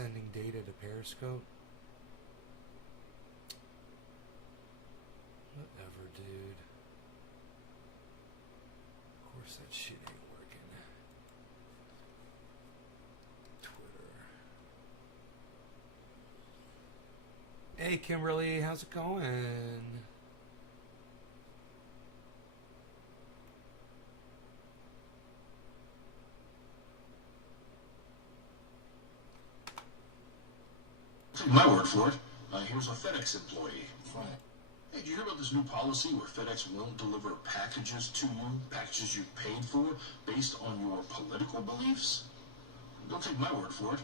sending data to Periscope. Whatever, dude. Of course that shit ain't working. Twitter. Hey, Kimberly, how's it going? Take my word for it. Here's a FedEx employee. Fine. Hey, did you hear about this new policy where FedEx won't deliver packages to you, packages you paid for, based on your political beliefs? Don't take my word for it.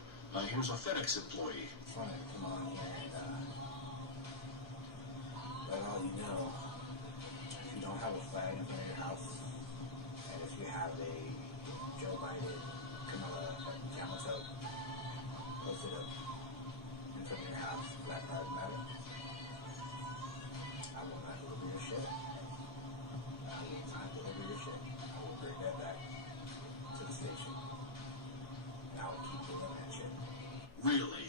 Here's a FedEx employee. Fine, come on here and let all you know, if you don't have a flag in front of your house, and if you have a Joe Biden, Kamala, camel toe posted up in front of your house, Black Lives Matter, I will not deliver your shit. I will not deliver your shit. I will bring that back to the station. And I will keep delivering that shit. Really?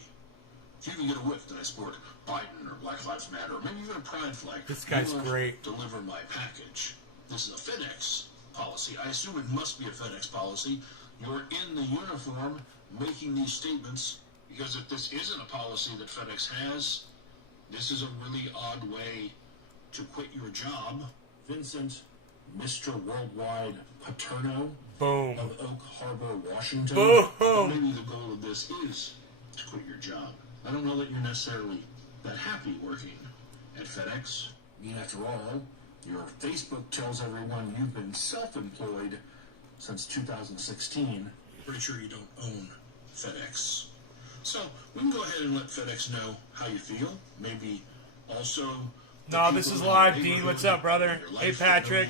If you can get a whiff that I support Biden or Black Lives Matter, or maybe even a pride flag, This guy's great. Deliver my package. This is a FedEx policy. I assume it must be a FedEx policy. You're in the uniform making these statements, because if this isn't a policy that FedEx has, this is a really odd way to quit your job. Vincent, Mr. Worldwide Paterno Boom. of Oak Harbor, Washington. Boom. But maybe the goal of this is to quit your job. I don't know that you're necessarily that happy working at FedEx. I mean, after all, your Facebook tells everyone you've been self-employed since 2016. Pretty sure you don't own FedEx. So we can go ahead and let FedEx know how you feel. Maybe also... No, this is live, Dean. What's up, brother? Hey, Patrick.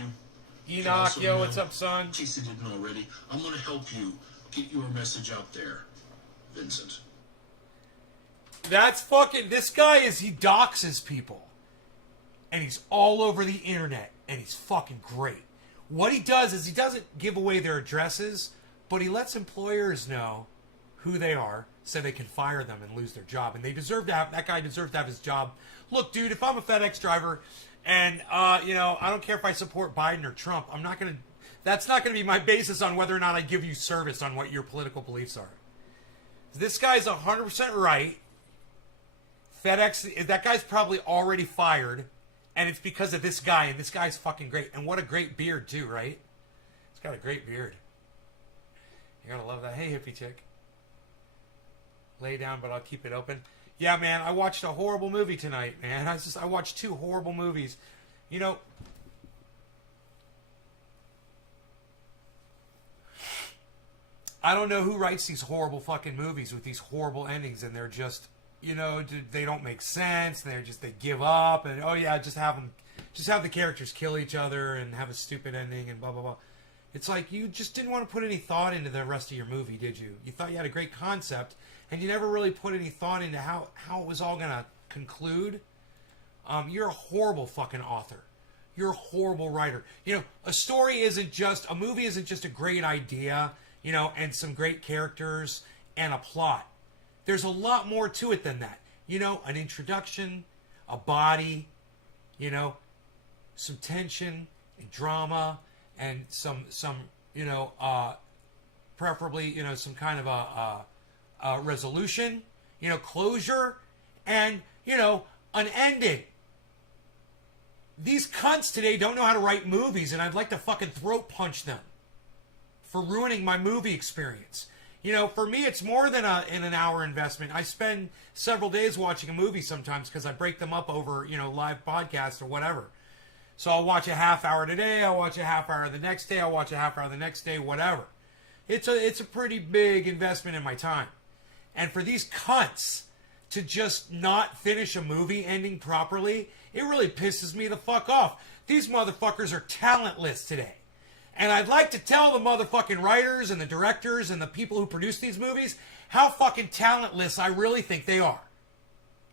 Enoch, yo, what's up, son? In case you didn't already, I'm going to help you get your message out there, Vincent. That's fucking... This guy he doxes people. And he's all over the internet. And he's fucking great. What he does is he doesn't give away their addresses, but he lets employers know who they are so they can fire them and lose their job. And they deserve to have... That guy deserves to have his job. Look, dude, if I'm a FedEx driver and, I don't care if I support Biden or Trump, I'm not going to... That's not going to be my basis on whether or not I give you service on what your political beliefs are. This guy's 100% right. FedEx, that guy's probably already fired, and it's because of this guy, and this guy's fucking great. And what a great beard, too, right? He's got a great beard. You gotta love that. Hey, hippie chick. Lay down, but I'll keep it open. Yeah, man, I watched a horrible movie tonight, man. I watched 2 horrible movies. You know, I don't know who writes these horrible fucking movies with these horrible endings, and they're just, they don't make sense. They give up, and just have the characters kill each other and have a stupid ending and blah blah blah. It's like you just didn't want to put any thought into the rest of your movie, did you? You thought you had a great concept, and you never really put any thought into how it was all gonna conclude. You're a horrible fucking author. You're a horrible writer. A movie isn't just a great idea, and some great characters and a plot. There's a lot more to it than that. An introduction, a body, some tension and drama, and some preferably, some kind of a resolution, closure, and, an ending. These cunts today don't know how to write movies, and I'd like to fucking throat punch them for ruining my movie experience. For me, it's more than an hour investment. I spend several days watching a movie sometimes because I break them up over, live podcasts or whatever. So I'll watch a half hour today, I'll watch a half hour the next day, I'll watch a half hour the next day, whatever. It's a pretty big investment in my time. And for these cunts to just not finish a movie ending properly, it really pisses me the fuck off. These motherfuckers are talentless today. And I'd like to tell the motherfucking writers and the directors and the people who produce these movies how fucking talentless I really think they are.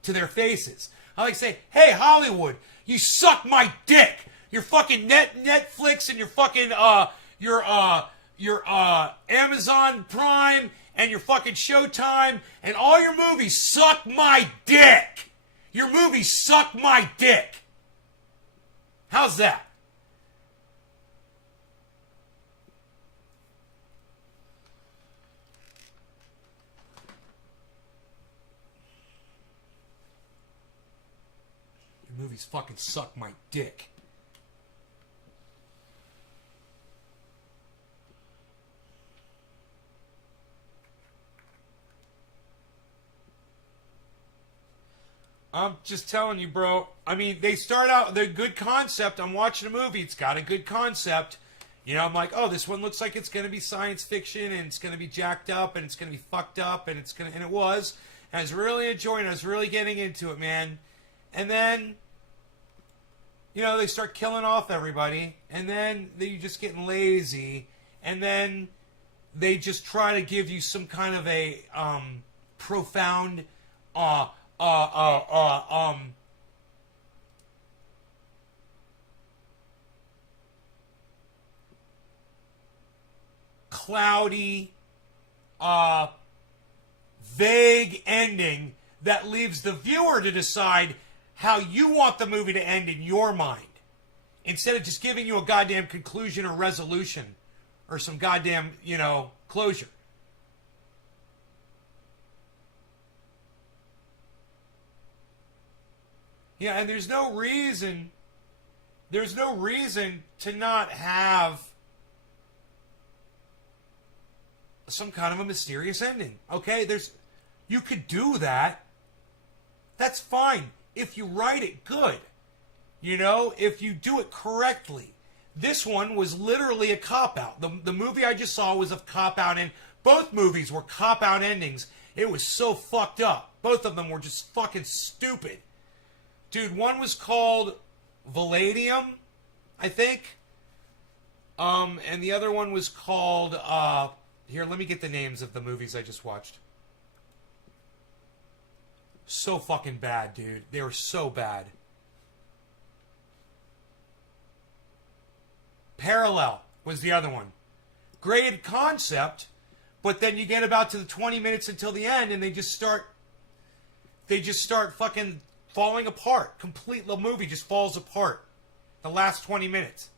To their faces. I like to say, hey, Hollywood, you suck my dick. Your fucking Netflix and your fucking, your Amazon Prime and your fucking Showtime and all your movies suck my dick. Your movies suck my dick. How's that? Your movies fucking suck my dick. I'm just telling you, bro. I mean, they start out, they're good concept. I'm watching a movie. It's got a good concept. You know, I'm like, oh, this one looks like it's going to be science fiction and it's going to be jacked up and it's going to be fucked up and and it was. And I was really enjoying it. I was really getting into it, man. And then, you know, they start killing off everybody. And then you just getting lazy. And then they just try to give you some kind of a profound, cloudy, vague ending that leaves the viewer to decide how you want the movie to end in your mind. Instead of just giving you a goddamn conclusion or resolution or some goddamn, you know, closure. Yeah, and there's no reason to not have some kind of a mysterious ending. Okay? You could do that. That's fine. If you write it good. You know, if you do it correctly. This one was literally a cop-out. The movie I just saw was a cop-out, and both movies were cop-out endings. It was so fucked up. Both of them were just fucking stupid. Dude, one was called Palladium, I think. And the other one was called, here, let me get the names of the movies I just watched. So fucking bad, dude. They were so bad. Parallel was the other one. Great concept, but then you get about to the 20 minutes until the end and they just start fucking falling apart. The movie just falls apart. The last 20 minutes.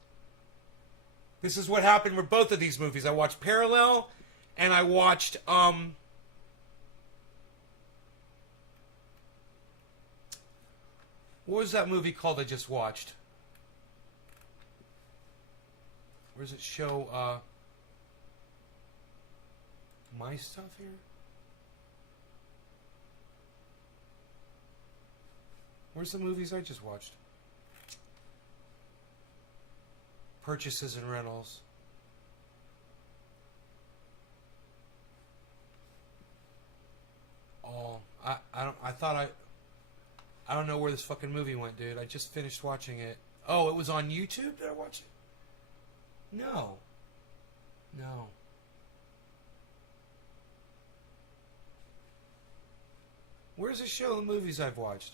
This is what happened with both of these movies. I watched Parallel and I watched what was that movie called I just watched? Where does it show my stuff here? Where's the movies I just watched? Purchases and rentals. Oh, I don't know where this fucking movie went, dude. I just finished watching it. Oh, it was on YouTube? Did I watch it? No. Where's it show the movies I've watched?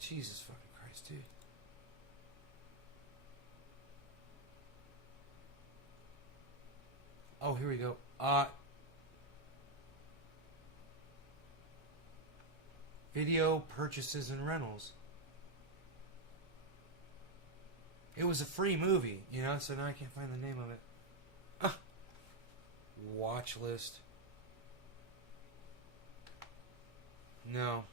Jesus fucking Christ, dude. Oh, here we go. Video purchases and rentals. It was a free movie, you know, so now I can't find the name of it. Watch list. No.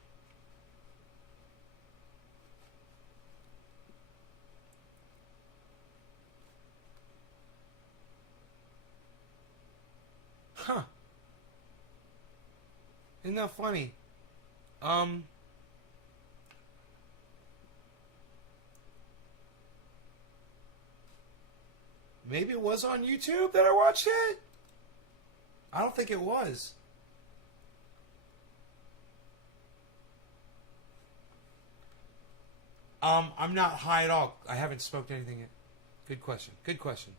Huh. Isn't that funny? Maybe it was on YouTube that I watched it? I don't think it was. I'm not high at all. I haven't smoked anything yet. Good question. Good question.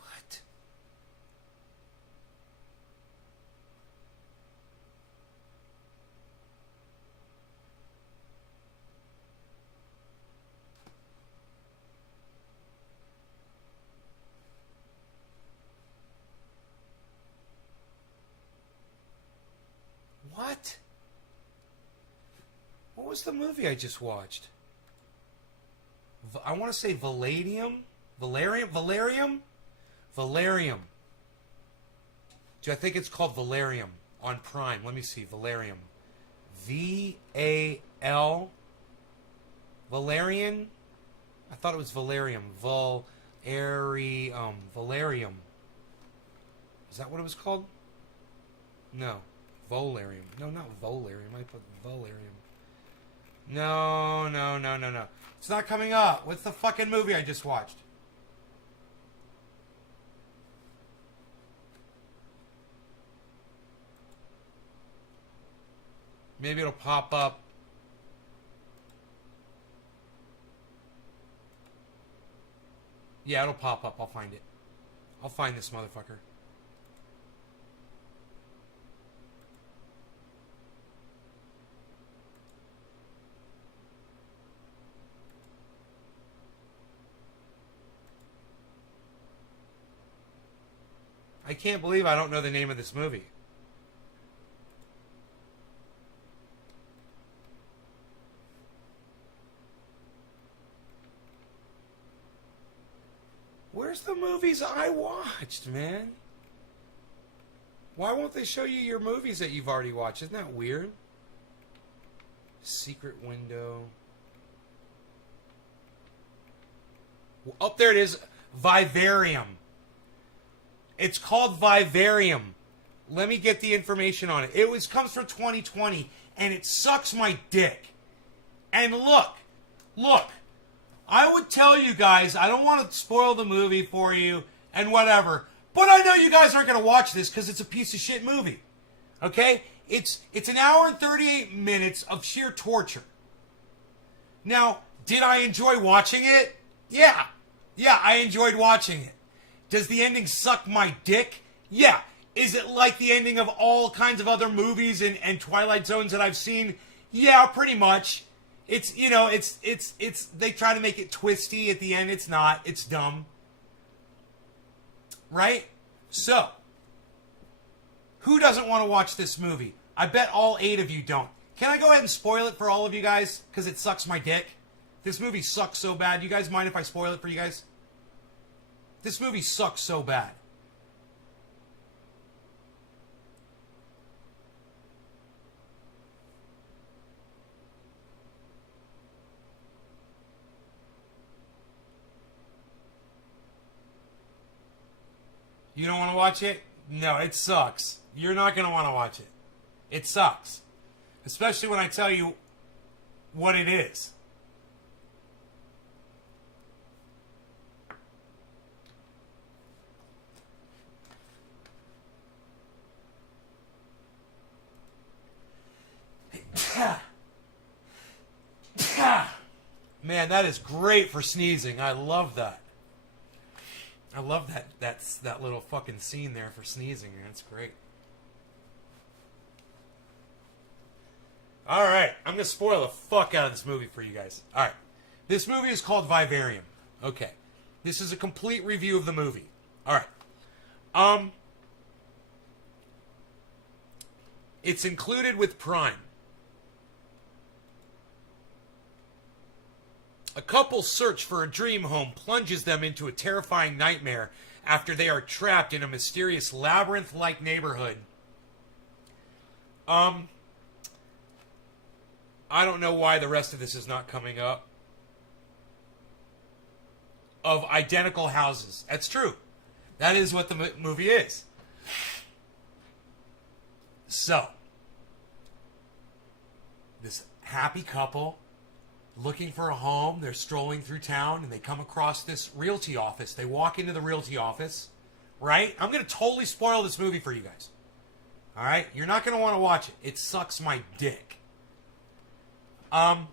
What? was the movie I just watched? I want to say Valadium? Valerium? Valerium? Valerium. I think it's called Valerium on Prime. Let me see. Valerium. V-A-L. Valerian? I thought it was Valerium. Valerium. Is that what it was called? No. Volarium. No, not Volarium. I put Volarium. No. It's not coming up. What's the fucking movie I just watched? Maybe it'll pop up. Yeah, it'll pop up. I'll find it. I'll find this motherfucker. I can't believe I don't know the name of this movie. Where's the movies I watched, man? Why won't they show you your movies that you've already watched? Isn't that weird? Secret Window. Oh, there it is. Vivarium. It's called Vivarium. Let me get the information on it. It comes from 2020, and it sucks my dick. And look. I would tell you guys, I don't want to spoil the movie for you and whatever, but I know you guys aren't going to watch this because it's a piece of shit movie. Okay? It's an hour and 38 minutes of sheer torture. Now, did I enjoy watching it? Yeah. Yeah, I enjoyed watching it. Does the ending suck my dick? Yeah. Is it like the ending of all kinds of other movies and Twilight Zones that I've seen? Yeah, pretty much. It's, they try to make it twisty at the end. It's not. It's dumb. Right? So, who doesn't want to watch this movie? I bet all 8 of you don't. Can I go ahead and spoil it for all of you guys? Because it sucks my dick. This movie sucks so bad. You guys mind if I spoil it for you guys? This movie sucks so bad. You don't want to watch it? No, it sucks. You're not going to want to watch it. It sucks. Especially when I tell you what it is. Man, that is great for sneezing. I love that. I love that little fucking scene there for sneezing. That's great. All right, I'm going to spoil the fuck out of this movie for you guys. All right. This movie is called Vivarium. Okay. This is a complete review of the movie. All right. It's included with Prime. A couple's search for a dream home plunges them into a terrifying nightmare after they are trapped in a mysterious labyrinth-like neighborhood. I don't know why the rest of this is not coming up. Of identical houses. That's true. That is what the movie is. So, this happy couple looking for a home. They're strolling through town and they come across this realty office. They walk into the realty office, right? I'm going to totally spoil this movie for you guys. All right? You're not going to want to watch it. It sucks my dick. They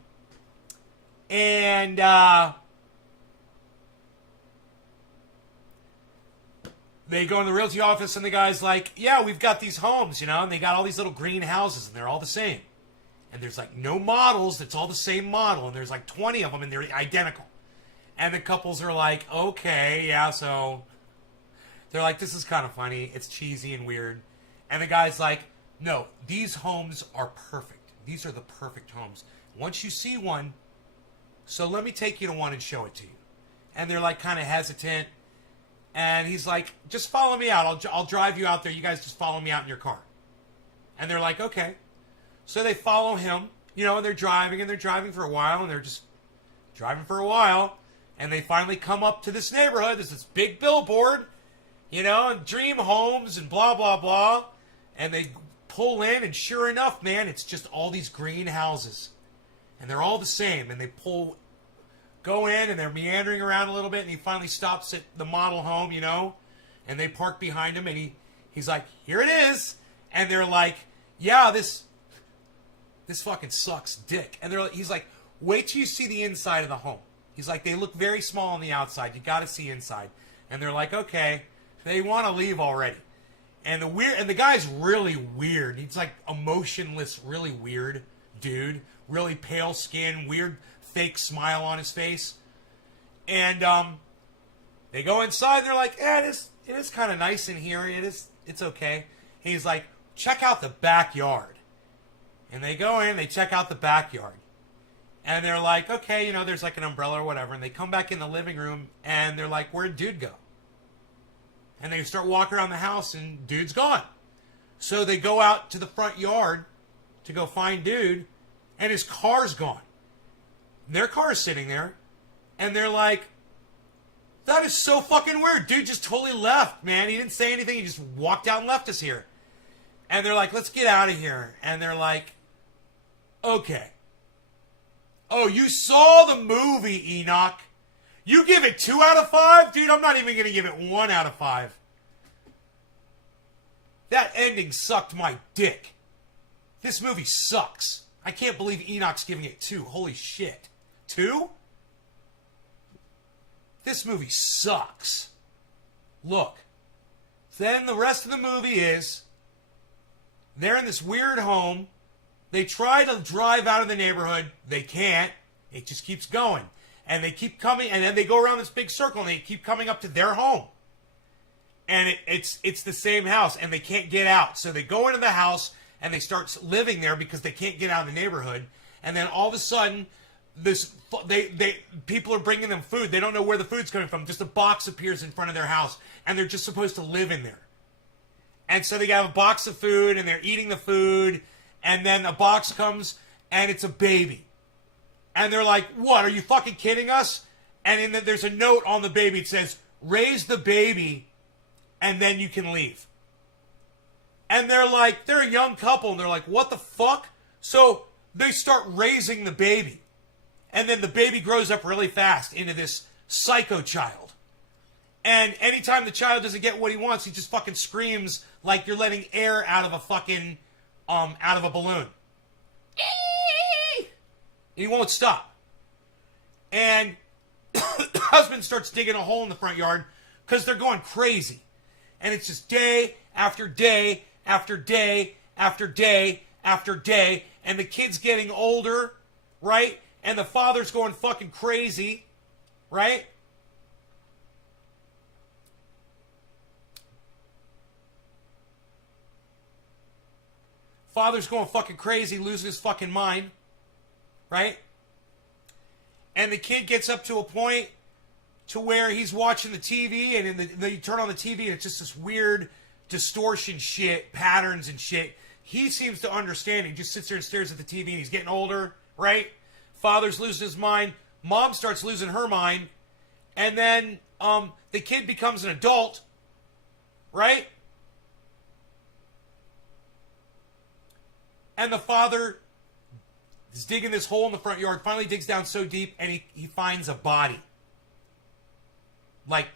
go in the realty office and the guy's like, yeah, we've got these homes, and they got all these little green houses and they're all the same. And there's like no models, it's all the same model, and there's like 20 of them and they're identical. And the couples are like, okay, yeah, so they're like, this is kind of funny, it's cheesy and weird. And the guy's like, no, these homes are perfect. These are the perfect homes. once you see one, so let me take you to one and show it to you. And they're like kind of hesitant. And he's like, just follow me out. I'll drive you out there. You guys just follow me out in your car. And they're like, okay. So they follow him, you know, and they're driving for a while, and they're just driving for a while. And they finally come up to this neighborhood. There's this big billboard, you know, and dream homes and blah, blah, blah. And they pull in, and sure enough, man, it's just all these green houses. And they're all the same. And they go in, and they're meandering around a little bit, and he finally stops at the model home, you know, and they park behind him, and he's like, here it is. And they're like, yeah, this fucking sucks dick. And he's like, wait till you see the inside of the home. He's like, they look very small on the outside. You got to see inside. And they're like, okay. They want to leave already. And the guy's really weird. He's like emotionless, really weird dude. Really pale skin, weird fake smile on his face. And they go inside, and they're like, yeah, it is kind of nice in here. It's okay. And he's like, check out the backyard. And they go in, they check out the backyard. And they're like, okay, you know, there's like an umbrella or whatever. And they come back in the living room, and they're like, where'd dude go? And they start walking around the house, and dude's gone. So they go out to the front yard to go find dude, and his car's gone. Their car's sitting there, and they're like, that is so fucking weird. Dude just totally left, man. He didn't say anything. He just walked out and left us here. And they're like, let's get out of here. And they're like, okay. Oh, you saw the movie, Enoch. You give it 2 out of 5? Dude, I'm not even going to give it 1 out of 5. That ending sucked my dick. This movie sucks. I can't believe Enoch's giving it 2. Holy shit. 2? This movie sucks. Look. Then the rest of the movie is they're in this weird home. They try to drive out of the neighborhood. They can't. It just keeps going. And they keep coming, and then they go around this big circle, and they keep coming up to their home. And it's the same house, and they can't get out. So they go into the house, and they start living there because they can't get out of the neighborhood. And then all of a sudden, people are bringing them food. They don't know where the food's coming from. Just a box appears in front of their house, and they're just supposed to live in there. And so they have a box of food, and they're eating the food, and then a box comes, and it's a baby. And they're like, what, are you fucking kidding us? And there's a note on the baby. It says, raise the baby, and then you can leave. And they're a young couple, and they're like, what the fuck? So they start raising the baby. And then the baby grows up really fast into this psycho child. And anytime the child doesn't get what he wants, he just fucking screams like you're letting air out of a fucking, out of a balloon. He won't stop. And the husband starts digging a hole in the front yard because they're going crazy. And it's just day after day after day after day after day. And the kid's getting older, right? And the father's going fucking crazy, right? Father's going fucking crazy, losing his fucking mind. Right? And the kid gets up to a point to where he's watching the TV, and you turn on the TV, and it's just this weird distortion shit, patterns and shit. He seems to understand. He just sits there and stares at the TV, and he's getting older, right? Father's losing his mind. Mom starts losing her mind. And then the kid becomes an adult, right? And the father is digging this hole in the front yard, finally digs down so deep, and he finds a body. Like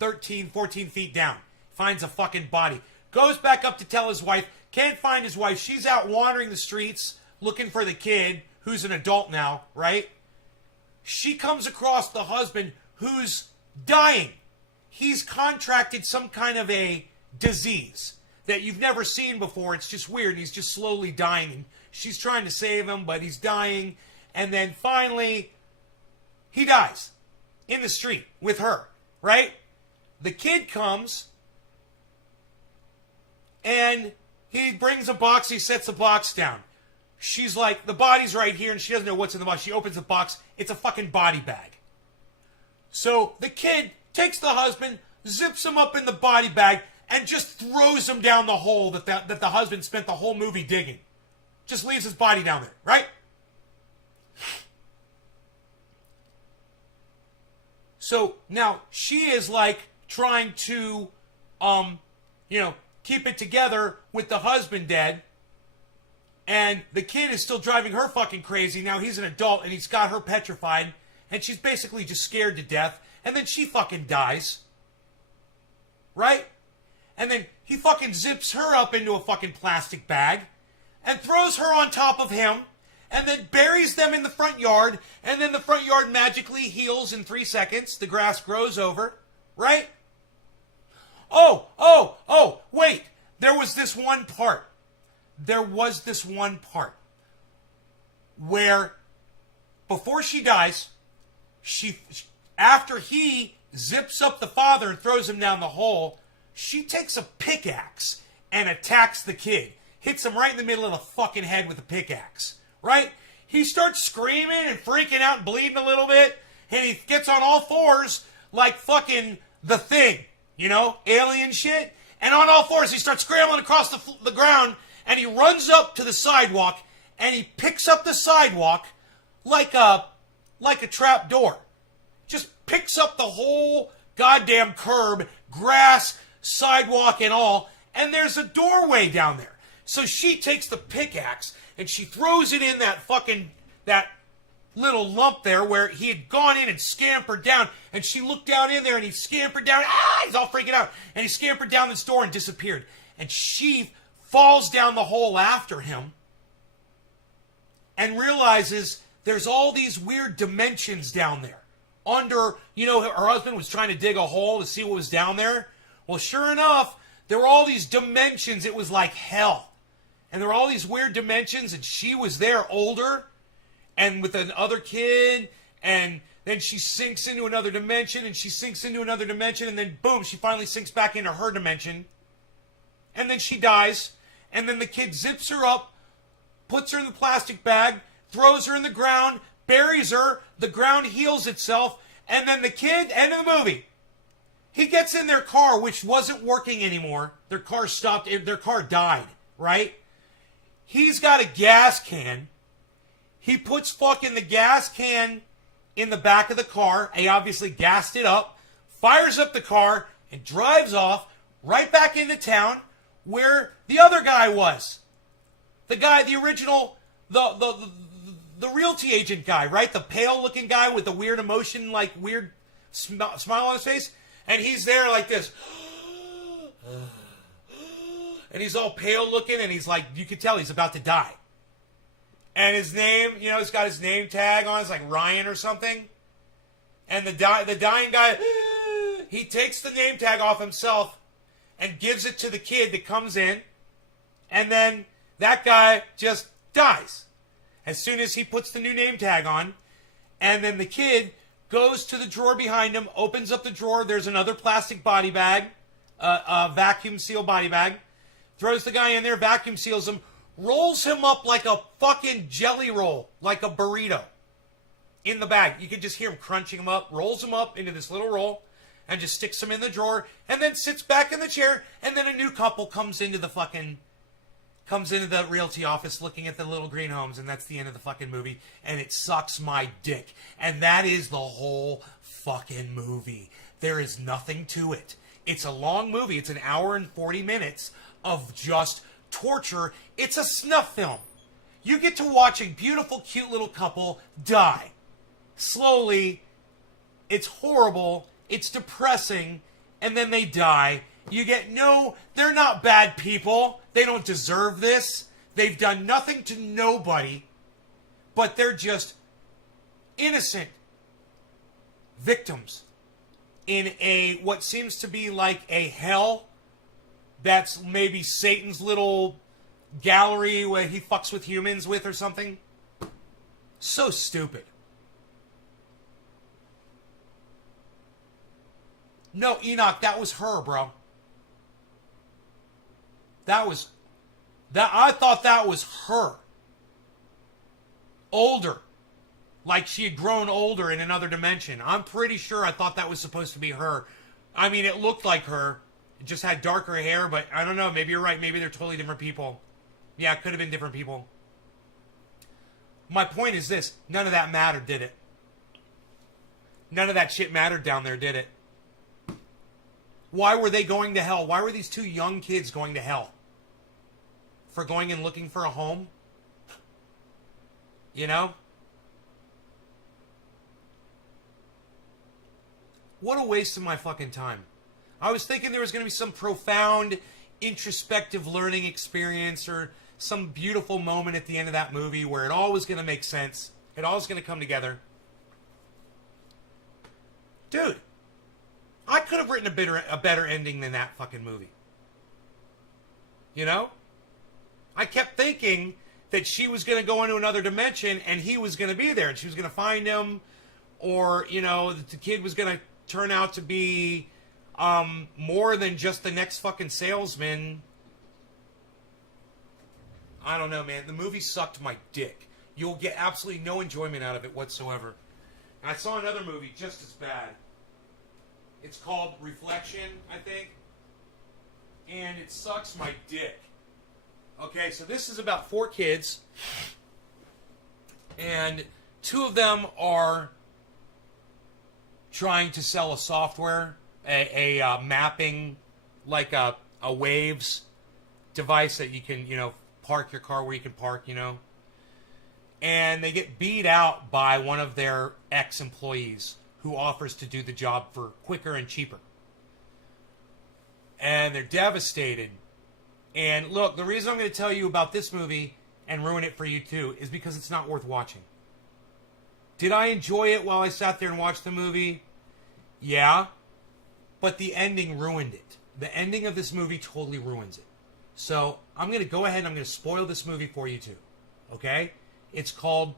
13, 14 feet down. Finds a fucking body. Goes back up to tell his wife. Can't find his wife. She's out wandering the streets looking for the kid, who's an adult now, right? She comes across the husband who's dying. He's contracted some kind of a disease that you've never seen before. It's just weird. He's just slowly dying. And she's trying to save him, but he's dying. And then finally, he dies in the street with her, right? The kid comes, and he brings a box. He sets the box down. she's like, the body's right here, and she doesn't know what's in the box. She opens the box. It's a fucking body bag. So the kid takes the husband, zips him up in the body bag, and just throws him down the hole that the husband spent the whole movie digging. Just leaves his body down there, right? So now she is like trying to, keep it together with the husband dead. And the kid is still driving her fucking crazy. Now he's an adult and he's got her petrified. And she's basically just scared to death. And then she fucking dies. Right? And then he fucking zips her up into a fucking plastic bag. And throws her on top of him. And then buries them in the front yard. And then the front yard magically heals in 3 seconds. The grass grows over. Right? Oh, wait. There was this one part where before she dies, after he zips up the father and throws him down the hole, she takes a pickaxe and attacks the kid. Hits him right in the middle of the fucking head with a pickaxe. Right? He starts screaming and freaking out and bleeding a little bit, and he gets on all fours like fucking The Thing. Alien shit. And on all fours, he starts scrambling across the ground, and he runs up to the sidewalk, and he picks up the sidewalk like a trap door. Just picks up the whole goddamn curb, grass, sidewalk, and all, and there's a doorway down there. So she takes the pickaxe, and she throws it in that little lump there where he had gone in and scampered down, and she looked down in there and he scampered down. He's all freaking out, and he scampered down this door and disappeared, and she falls down the hole after him and realizes there's all these weird dimensions down there under, her husband was trying to dig a hole to see what was down there. Well, sure enough, there were all these dimensions. It was like hell, and there were all these weird dimensions, and she was there older and with another kid, and then she sinks into another dimension, and she sinks into another dimension, and then boom, she finally sinks back into her dimension. And then she dies, and then the kid zips her up, puts her in the plastic bag, throws her in the ground, buries her, the ground heals itself, and then the kid, end of the movie, he gets in their car, which wasn't working anymore. Their car stopped, their car died, right? He's got a gas can. He puts fucking the gas can in the back of the car. He obviously gassed it up, fires up the car, and drives off right back into town where the other guy was. The guy, the original, the realty agent guy, right? The pale-looking guy with the weird emotion, like weird smile on his face. And he's there like this. And he's all pale-looking, and he's like, you can tell he's about to die. And his name, he's got his name tag on. It's like Ryan or something. And the dying guy, he takes the name tag off himself and gives it to the kid that comes in. And then that guy just dies as soon as he puts the new name tag on. And then the kid goes to the drawer behind him, opens up the drawer. There's another plastic body bag, a vacuum seal body bag. Throws the guy in there, vacuum seals him. Rolls him up like a fucking jelly roll, like a burrito, in the bag. You can just hear him crunching him up, rolls him up into this little roll, and just sticks him in the drawer, and then sits back in the chair, and then a new couple comes into the realty office looking at the little green homes, and that's the end of the fucking movie, and it sucks my dick. And that is the whole fucking movie. There is nothing to it. It's a long movie. It's an hour and 40 minutes of just torture. It's a snuff film. You get to watch a beautiful, cute little couple die. Slowly. It's horrible. It's depressing. And then they die. You get they're not bad people. They don't deserve this. They've done nothing to nobody. But they're just innocent victims in what seems to be like a hell that's maybe Satan's little gallery where he fucks with humans with or something. So stupid. No, Enoch, that was her, bro. I thought that was her. older. Like she had grown older in another dimension. I'm pretty sure I thought that was supposed to be her. I mean, it looked like her. It just had darker hair, but I don't know. Maybe you're right. Maybe they're totally different people. Yeah, it could have been different people. My point is this. None of that mattered, did it? None of that shit mattered down there, did it? Why were they going to hell? Why were these two young kids going to hell? For going and looking for a home? You know? What a waste of my fucking time. I was thinking there was going to be some profound, introspective learning experience or some beautiful moment at the end of that movie where it all was going to make sense. It all was going to come together. Dude, I could have written a better ending than that fucking movie. You know? I kept thinking that she was going to go into another dimension and he was going to be there and she was going to find him, or, you know, the kid was going to turn out to be more than just the next fucking salesman. I don't know, man. The movie sucked my dick. You'll get absolutely no enjoyment out of it whatsoever. I saw another movie just as bad. It's called Reflection, I think. And it sucks my dick. Okay, so this is about 4 kids. And 2 of them are trying to sell a software, a mapping, like a Waves device that you can, you know, park your car where you can park, you know. And they get beat out by one of their ex-employees who offers to do the job for quicker and cheaper. And they're devastated. And look, the reason I'm going to tell you about this movie and ruin it for you too is because it's not worth watching. Did I enjoy it while I sat there and watched the movie? Yeah. But the ending ruined it. The ending of this movie totally ruins it. So I'm going to go ahead and I'm going to spoil this movie for you too. Okay? It's called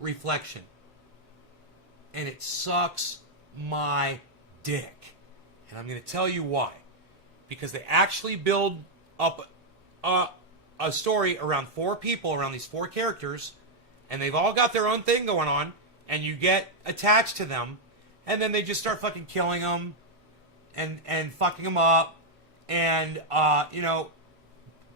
Reflection. And it sucks my dick. And I'm going to tell you why. Because they actually build up a story around 4 people, around these 4 characters, and they've all got their own thing going on, and you get attached to them, and then they just start fucking killing them and fucking them up, and, you know,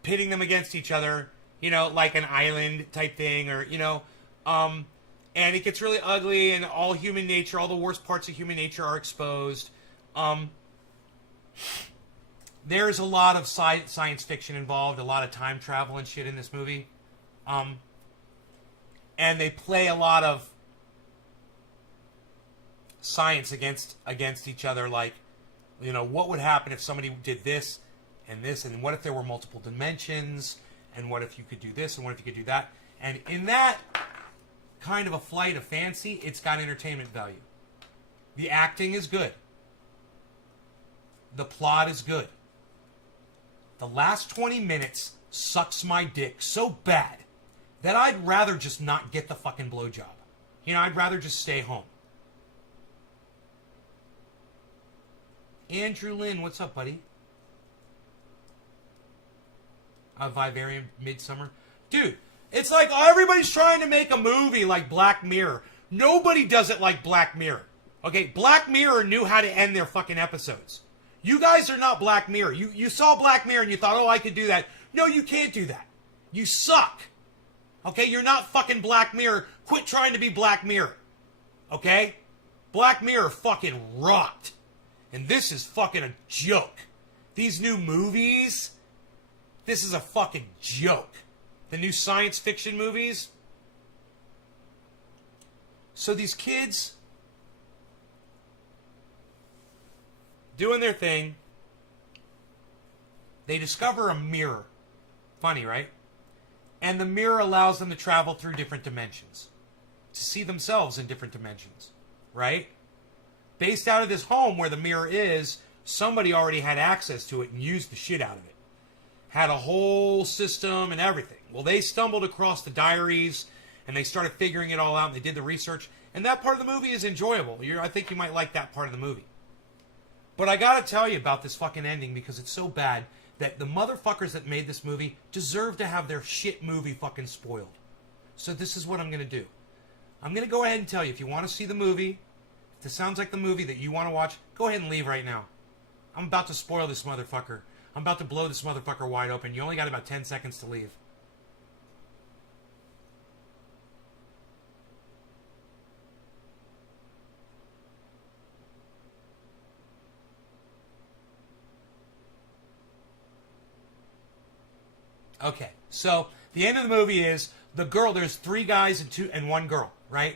pitting them against each other, you know, like an island type thing, or, you know, and it gets really ugly, and all human nature, all the worst parts of human nature are exposed. There's a lot of science fiction involved, a lot of time travel and shit in this movie. And they play a lot of science against each other, like, you know, what would happen if somebody did this, and what if there were multiple dimensions, and what if you could do this, and what if you could do that. And in that kind of a flight of fancy, it's got entertainment value. The acting is good. The plot is good. The last 20 minutes sucks my dick so bad that I'd rather just not get the fucking blowjob. You know, I'd rather just stay home. Andrew Lynn, what's up, buddy? Vivarium Midsummer. Dude, it's like everybody's trying to make a movie like Black Mirror. Nobody does it like Black Mirror. Okay, Black Mirror knew how to end their fucking episodes. You guys are not Black Mirror. You saw Black Mirror and you thought, oh, I could do that. No, you can't do that. You suck. Okay, you're not fucking Black Mirror. Quit trying to be Black Mirror. Okay? Black Mirror fucking rocked. And this is fucking a joke. These new movies, this is a fucking joke. The new science fiction movies. So these kids doing their thing, they discover a mirror. Funny, right? And the mirror allows them to travel through different dimensions, to see themselves in different dimensions, right? Based out of this home where the mirror is, somebody already had access to it and used the shit out of it. Had a whole system and everything. Well, they stumbled across the diaries and they started figuring it all out and they did the research. And that part of the movie is enjoyable. I think you might like that part of the movie. But I gotta tell you about this fucking ending because it's so bad that the motherfuckers that made this movie deserve to have their shit movie fucking spoiled. So this is what I'm going to do. I'm going to go ahead and tell you, if you want to see the movie, if this sounds like the movie that you want to watch, go ahead and leave right now. I'm about to spoil this motherfucker. I'm about to blow this motherfucker wide open. You only got about 10 seconds to leave. Okay, so the end of the movie is the girl, there's 3 guys and 1 girl, right?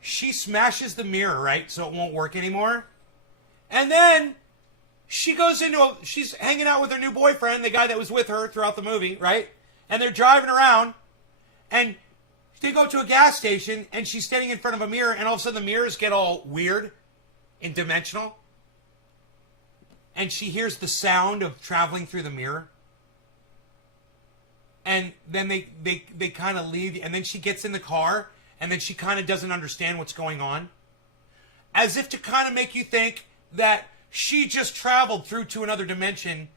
She smashes the mirror, right? So it won't work anymore. And then she goes she's hanging out with her new boyfriend, the guy that was with her throughout the movie, right? And they're driving around and they go to a gas station and she's standing in front of a mirror and all of a sudden the mirrors get all weird and dimensional. And she hears the sound of traveling through the mirror. And then they kind of leave, and then she gets in the car, and then she kind of doesn't understand what's going on. As if to kind of make you think that she just traveled through to another dimension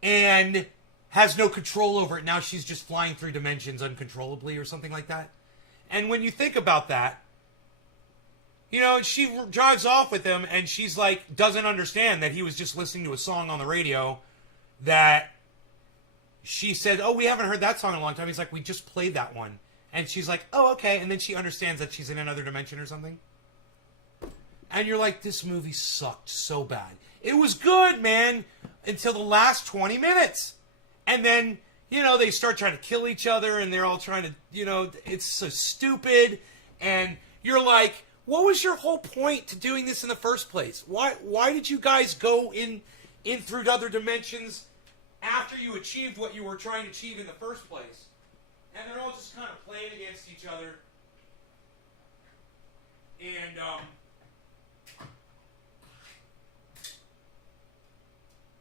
and has no control over it. Now she's just flying through dimensions uncontrollably or something like that. And when you think about that, you know, she drives off with him, and she's like, doesn't understand that he was just listening to a song on the radio that... She said, oh, we haven't heard that song in a long time. He's like, we just played that one. And she's like, oh, okay. And then she understands that she's in another dimension or something. And you're like, this movie sucked so bad. It was good, man, until the last 20 minutes. And then, you know, they start trying to kill each other, and they're all trying to, you know, it's so stupid. And you're like, what was your whole point to doing this in the first place? Why did you guys go in through other dimensions after you achieved what you were trying to achieve in the first place? And they're all just kind of playing against each other. And,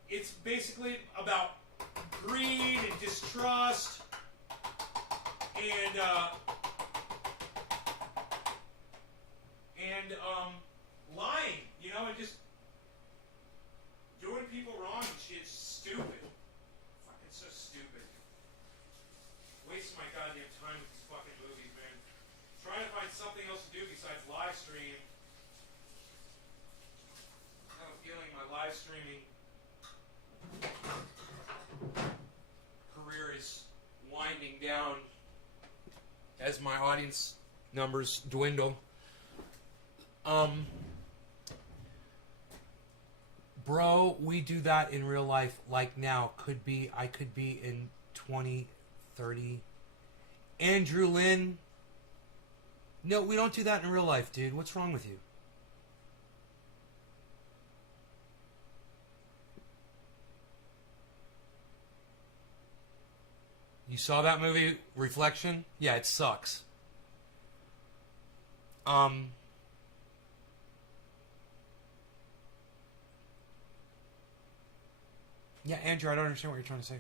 it's basically about greed and distrust and lying, you know, and just doing people wrong and shit. Stupid. Fucking so stupid. Wasting my goddamn time with these fucking movies, man. Trying to find something else to do besides live stream. I have a feeling my live streaming career is winding down as my audience numbers dwindle. Bro, we do that in real life like now. I could be in 20, 30. Andrew Lynn. No, we don't do that in real life, dude. What's wrong with you? You saw that movie, Reflection? Yeah, it sucks. Yeah, Andrew, I don't understand what you're trying to say.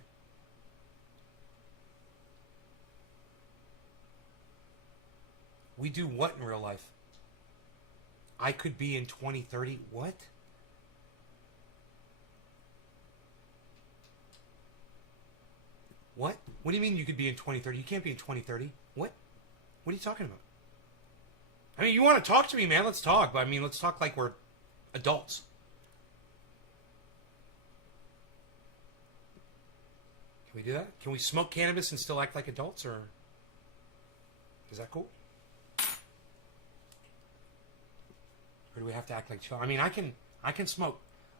We do what in real life? I could be in 2030. What? What? What do you mean you could be in 2030? You can't be in 2030. What? What are you talking about? I mean, you want to talk to me, man? Let's talk. But I mean, let's talk like we're adults. Can we do that? Can we smoke cannabis and still act like adults, or is that cool? Or do we have to act like children? I mean, I can smoke.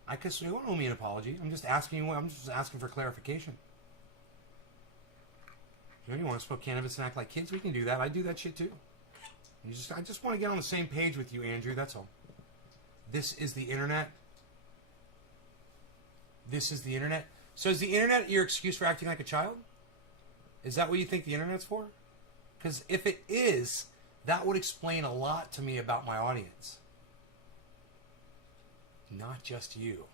You don't owe me an apology. I'm just asking you. I'm just asking for clarification. You know, you want to smoke cannabis and act like kids? We can do that. I do that shit too. I just want to get on the same page with you, Andrew. That's all. This is the internet. This is the internet. So is the internet your excuse for acting like a child? Is that what you think the internet's for? Because if it is, that would explain a lot to me about my audience. Not just you.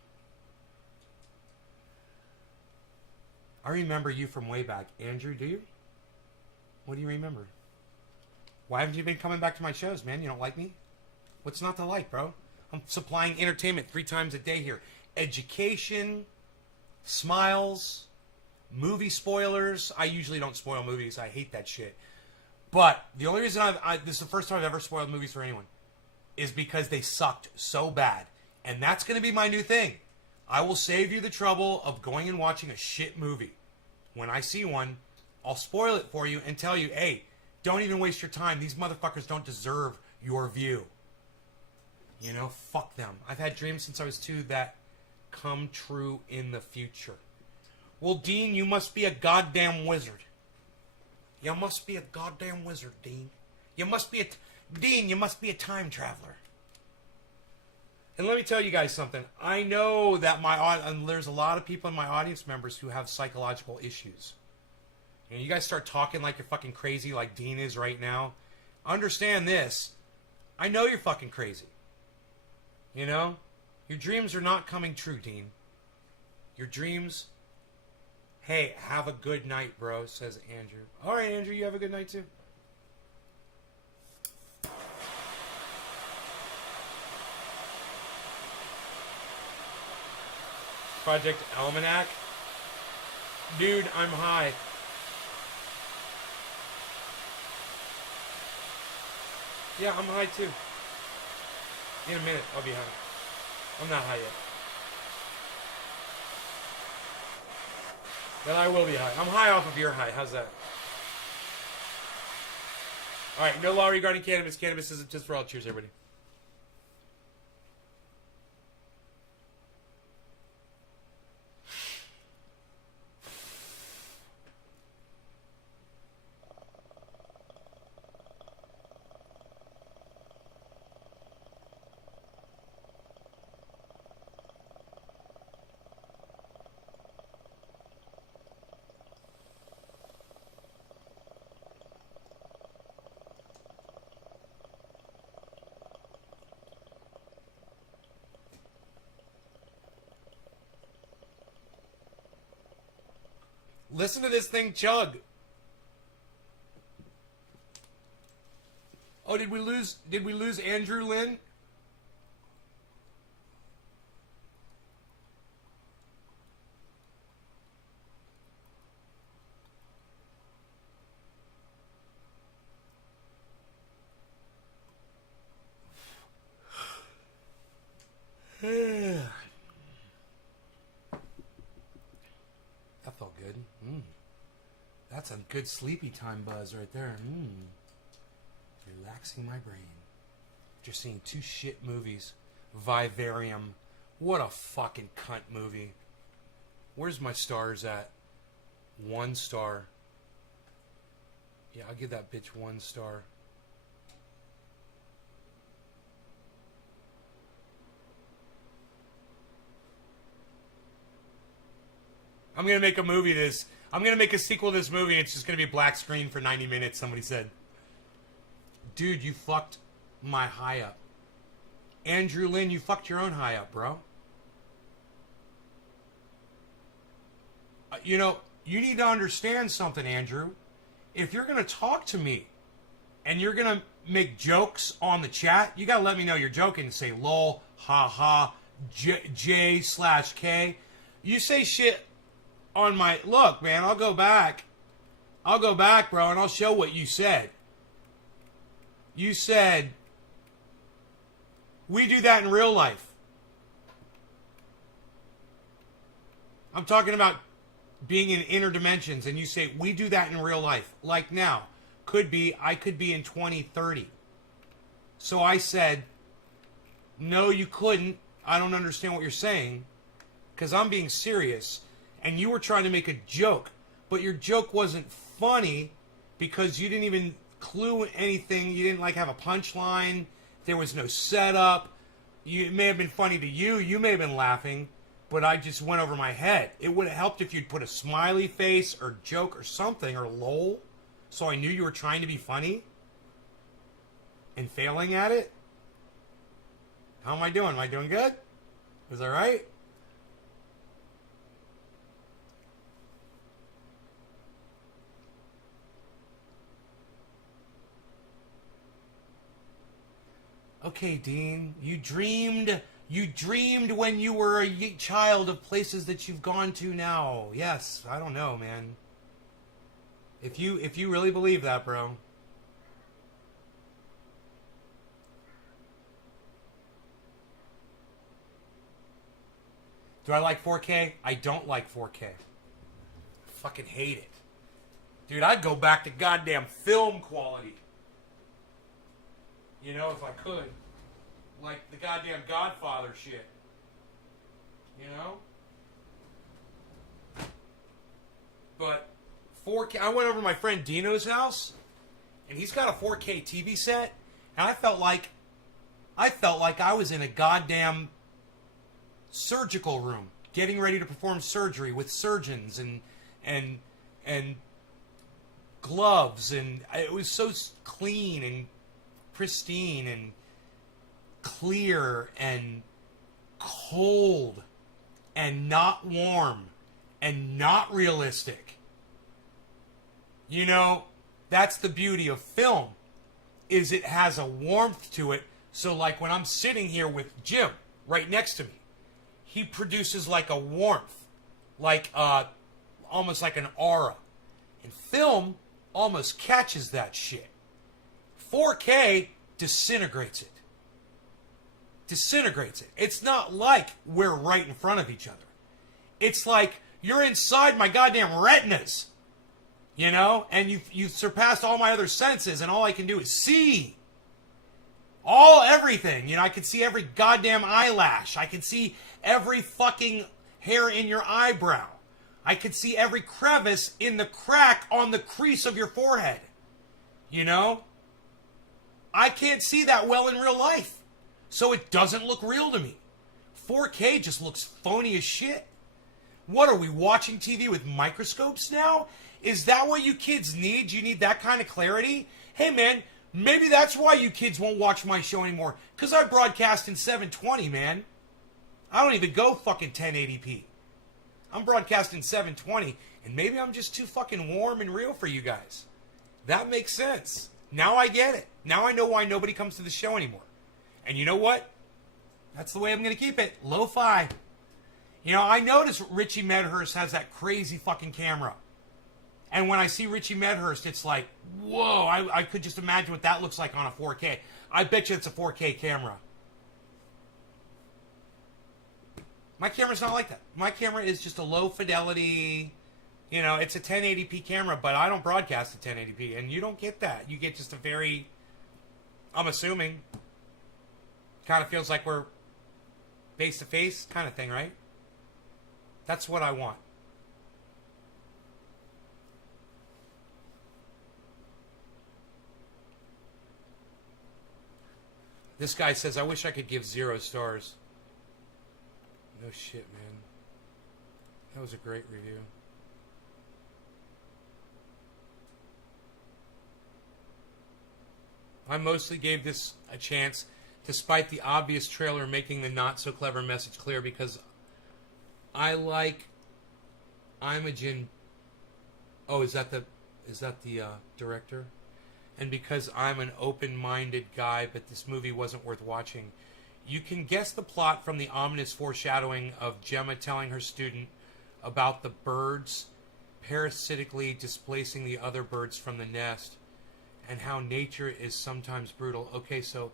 I remember you from way back. Andrew, do you? What do you remember? Why haven't you been coming back to my shows, man? You don't like me? What's not to like, bro? I'm supplying entertainment 3 times a day here. Education, smiles, movie spoilers. I usually don't spoil movies. I hate that shit. But the only reason this is the first time I've ever spoiled movies for anyone, is because they sucked so bad. And that's going to be my new thing. I will save you the trouble of going and watching a shit movie. When I see one, I'll spoil it for you and tell you, hey, don't even waste your time. These motherfuckers don't deserve your view. You know, fuck them. I've had dreams since I was 2 that come true in the future. Well, Dean, you must be a goddamn wizard. You must be a goddamn wizard, Dean. You must be Dean, you must be a time traveler. And let me tell you guys something. I know that there's a lot of people in my audience members who have psychological issues. And you guys start talking like you're fucking crazy like Dean is right now. Understand this. I know you're fucking crazy. You know? Your dreams are not coming true, Dean. Your dreams... Hey, have a good night, bro, says Andrew. All right, Andrew, you have a good night, too. Project Almanac. Dude, I'm high. Yeah, I'm high, too. In a minute, I'll be high. I'm not high yet. Then I will be high. I'm high off of your high. How's that? Alright, no law regarding cannabis. Cannabis isn't just for all. Cheers, everybody. Listen to this thing chug. Oh, did we lose Andrew Lynn? That felt good. That's a good sleepy time buzz right there. Relaxing my brain. Just seeing 2 shit movies. Vivarium. What a fucking cunt movie. Where's my stars at? 1 star. Yeah, I'll give that bitch 1 star. I'm going to make a movie of this. I'm going to make a sequel to this movie, and it's just going to be black screen for 90 minutes, somebody said. Dude, you fucked my high up. Andrew Lynn, you fucked your own high up, bro. You know, you need to understand something, Andrew. If you're going to talk to me, and you're going to make jokes on the chat, you got to let me know you're joking and say lol, ha ha, J/K. You say shit on my... Look, man, I'll go back, bro, and I'll show what you said. You said, we do that in real life. I'm talking about being in inner dimensions, and you say, we do that in real life. Like now. I could be in 2030. So I said, no, you couldn't. I don't understand what you're saying. Because I'm being serious. And you were trying to make a joke. But your joke wasn't funny because you didn't even clue anything. You didn't have a punchline. There was no setup. It may have been funny to you. You may have been laughing. But I just went over my head. It would have helped if you'd put a smiley face or joke or something or lol. So I knew you were trying to be funny. And failing at it. How am I doing? Am I doing good? Is that right? Okay, Dean, you dreamed when you were a child of places that you've gone to now. Yes, I don't know, man. If you really believe that, bro, Do I like 4K? I don't like 4K. Fucking hate it. Dude, I'd go back to goddamn film quality. You know, if I could. Like the goddamn Godfather shit. You know? But 4K, I went over to my friend Dino's house, and he's got a 4K TV set, and I felt like I was in a goddamn surgical room, getting ready to perform surgery with surgeons and gloves, and it was so clean and pristine and clear and cold and not warm and not realistic. You know, that's the beauty of film, is it has a warmth to it. So like when I'm sitting here with Jim right next to me, he produces like a warmth, like almost like an aura. And film almost catches that shit. 4K disintegrates it. Disintegrates it. It's not like we're right in front of each other. It's like you're inside my goddamn retinas, you know, and you've surpassed all my other senses, and all I can do is see. Everything. You know, I can see every goddamn eyelash. I can see every fucking hair in your eyebrow. I can see every crevice in the crack on the crease of your forehead. You know? I can't see that well in real life. So it doesn't look real to me. 4K just looks phony as shit. What are we watching TV with microscopes now? Is that what you kids need? You need that kind of clarity? Hey man, maybe that's why you kids won't watch my show anymore. Because I broadcast in 720, man. I don't even go fucking 1080p. I'm broadcasting 720, and maybe I'm just too fucking warm and real for you guys. That makes sense. Now I get it. Now I know why nobody comes to the show anymore. And you know what? That's the way I'm going to keep it. Lo-fi. You know, I notice Richie Medhurst has that crazy fucking camera. And when I see Richie Medhurst, it's like, whoa, I could just imagine what that looks like on a 4K. I bet you it's a 4K camera. My camera's not like that. My camera is just a low fidelity, you know, it's a 1080p camera, but I don't broadcast at 1080p, and you don't get that. You get just a very, I'm assuming, kind of feels like we're face-to-face kind of thing, right? That's what I want. This guy says, I wish I could give 0 stars. No shit, man. That was a great review. I mostly gave this a chance, despite the obvious trailer making the not-so-clever message clear, because I like Imogen... Oh, is that the director? And because I'm an open-minded guy, but this movie wasn't worth watching. You can guess the plot from the ominous foreshadowing of Gemma telling her student about the birds parasitically displacing the other birds from the nest, and how nature is sometimes brutal. Okay, so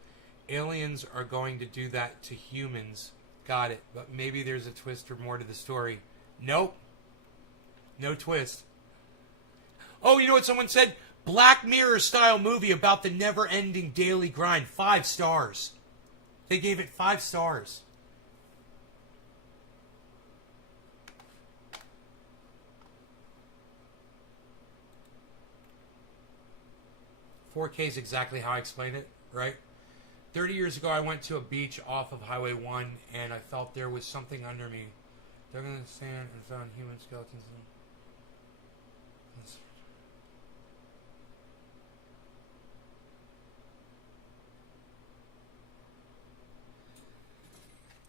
aliens are going to do that to humans. Got it. But maybe there's a twist or more to the story. Nope. No twist. Oh, you know what someone said? Black Mirror style movie about the never-ending daily grind. 5 stars. They gave it 5 stars. $4K is exactly how I explain it, right? 30 years ago, I went to a beach off of Highway 1, and I felt there was something under me. Dug in the sand and found human skeletons.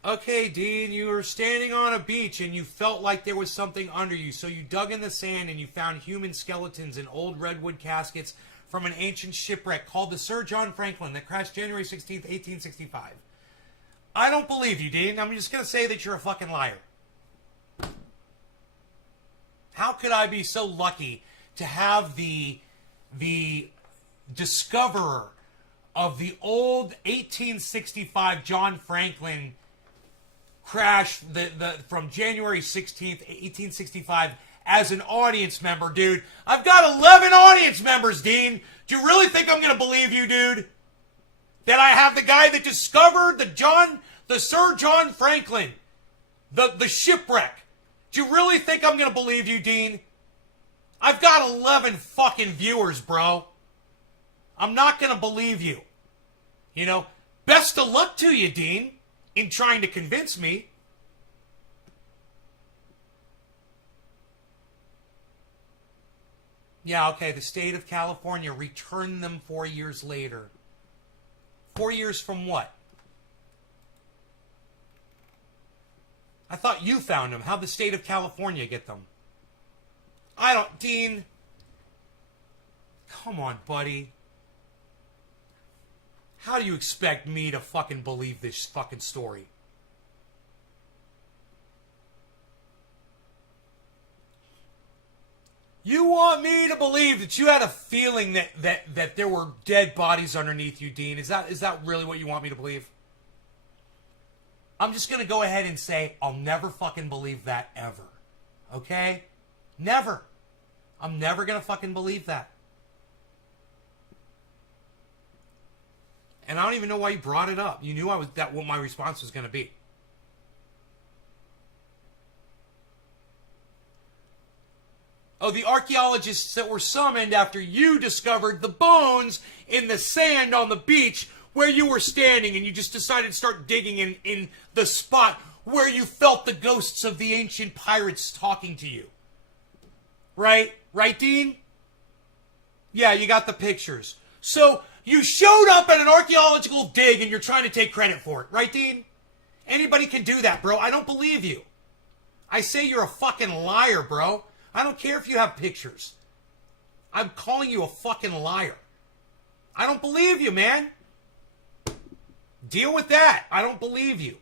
Okay, Dean, you were standing on a beach and you felt like there was something under you, so you dug in the sand and you found human skeletons and old redwood caskets from an ancient shipwreck called the Sir John Franklin that crashed January 16th, 1865. I don't believe you, Dean. I'm just going to say that you're a fucking liar. How could I be so lucky to have the discoverer of the old 1865 John Franklin crash from January 16th, 1865 as an audience member, dude. I've got 11 audience members, Dean. Do you really think I'm going to believe you, dude? That I have the guy that discovered the Sir John Franklin, the shipwreck. Do you really think I'm going to believe you, Dean? I've got 11 fucking viewers, bro. I'm not going to believe you. You know, best of luck to you, Dean, in trying to convince me. Yeah, okay, the state of California returned them 4 years later. 4 years from what? I thought you found them. How'd the state of California get them? Dean. Come on, buddy. How do you expect me to fucking believe this fucking story? You want me to believe that you had a feeling that there were dead bodies underneath you, Dean? Is that really what you want me to believe? I'm just going to go ahead and say I'll never fucking believe that ever. Okay? Never. I'm never going to fucking believe that. And I don't even know why you brought it up. You knew what my response was going to be. Oh, the archaeologists that were summoned after you discovered the bones in the sand on the beach where you were standing, and you just decided to start digging in the spot where you felt the ghosts of the ancient pirates talking to you. Right? Right, Dean? Yeah, you got the pictures. So, you showed up at an archaeological dig and you're trying to take credit for it. Right, Dean? Anybody can do that, bro. I don't believe you. I say you're a fucking liar, bro. I don't care if you have pictures. I'm calling you a fucking liar. I don't believe you, man. Deal with that. I don't believe you.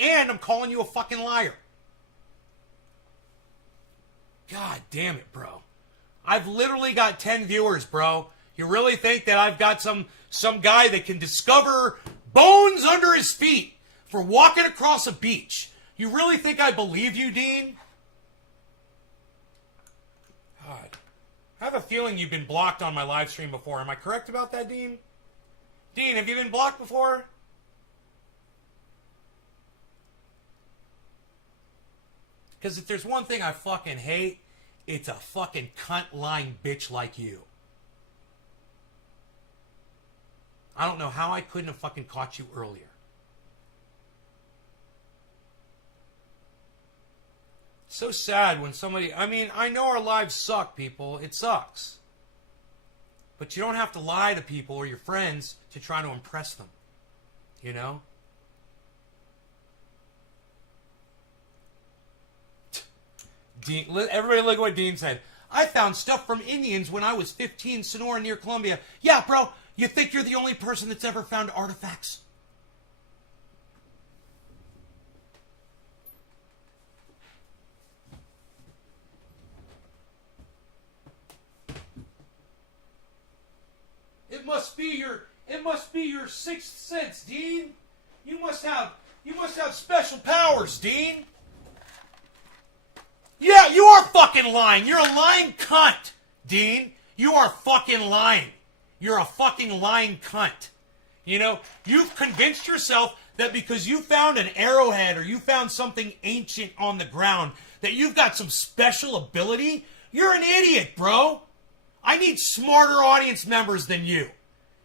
And I'm calling you a fucking liar. God damn it, bro. I've literally got 10 viewers, bro. You really think that I've got some guy that can discover bones under his feet for walking across a beach? You really think I believe you, Dean? God. I have a feeling you've been blocked on my live stream before. Am I correct about that, Dean? Dean, have you been blocked before? Because if there's one thing I fucking hate, it's a fucking cunt lying bitch like you. I don't know how I couldn't have fucking caught you earlier. So sad when somebody... I mean, I know our lives suck, people. It sucks. But you don't have to lie to people or your friends to try to impress them. You know? Dean, everybody look at what Dean said. I found stuff from Indians when I was 15, Sonora near Columbia. Yeah, bro, you think you're the only person that's ever found artifacts? It must be your sixth sense, Dean. You must have special powers, Dean. Yeah, you are fucking lying. You're a lying cunt, Dean. You are fucking lying. You're a fucking lying cunt. You know, you've convinced yourself that because you found an arrowhead or you found something ancient on the ground, that you've got some special ability. You're an idiot, bro. I need smarter audience members than you.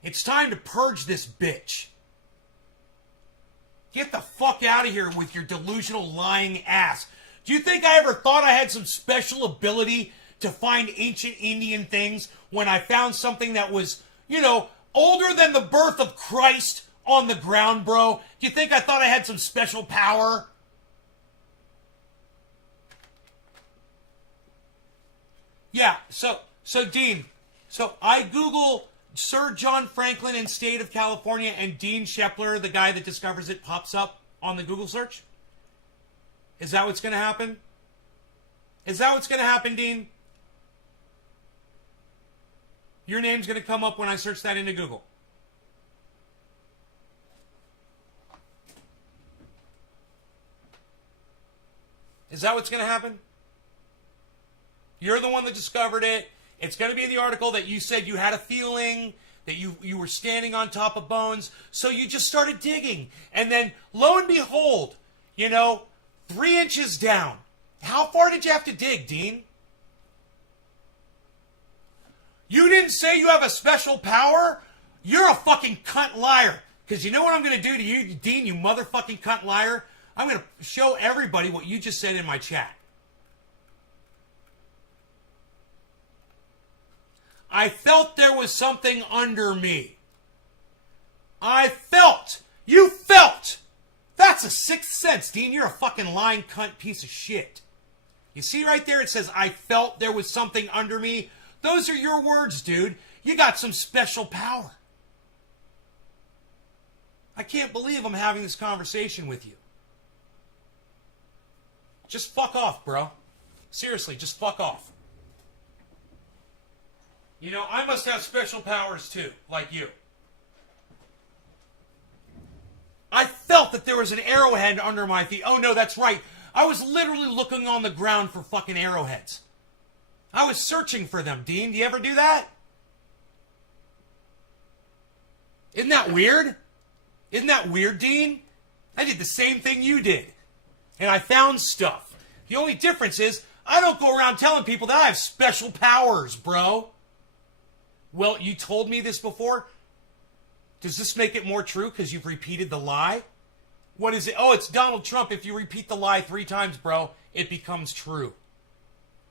It's time to purge this bitch. Get the fuck out of here with your delusional lying ass. Do you think I ever thought I had some special ability to find ancient Indian things when I found something that was, you know, older than the birth of Christ on the ground, bro? Do you think I thought I had some special power? Yeah, so Dean, so I Google Sir John Franklin and State of California, and Dean Shepler, the guy that discovers it, pops up on the Google search? Is that what's going to happen? Is that what's going to happen, Dean? Your name's going to come up when I search that into Google. Is that what's going to happen? You're the one that discovered it. It's going to be in the article that you said you had a feeling that you were standing on top of bones. So you just started digging. And then, lo and behold, 3 inches down. How far did you have to dig, Dean? You didn't say you have a special power? You're a fucking cunt liar. Because you know what I'm going to do to you, Dean, you motherfucking cunt liar? I'm going to show everybody what you just said in my chat. I felt there was something under me. I felt. You felt. That's a sixth sense, Dean. You're a fucking lying cunt piece of shit. You see right there it says, I felt there was something under me. Those are your words, dude. You got some special power. I can't believe I'm having this conversation with you. Just fuck off, bro. Seriously, just fuck off. I must have special powers too, like you. I felt that there was an arrowhead under my feet. Oh no, that's right. I was literally looking on the ground for fucking arrowheads. I was searching for them, Dean. Do you ever do that? Isn't that weird? Isn't that weird, Dean? I did the same thing you did. And I found stuff. The only difference is I don't go around telling people that I have special powers, bro. Well, you told me this before. Does this make it more true because you've repeated the lie? What is it? Oh, it's Donald Trump. If you repeat the lie 3 times, bro, it becomes true.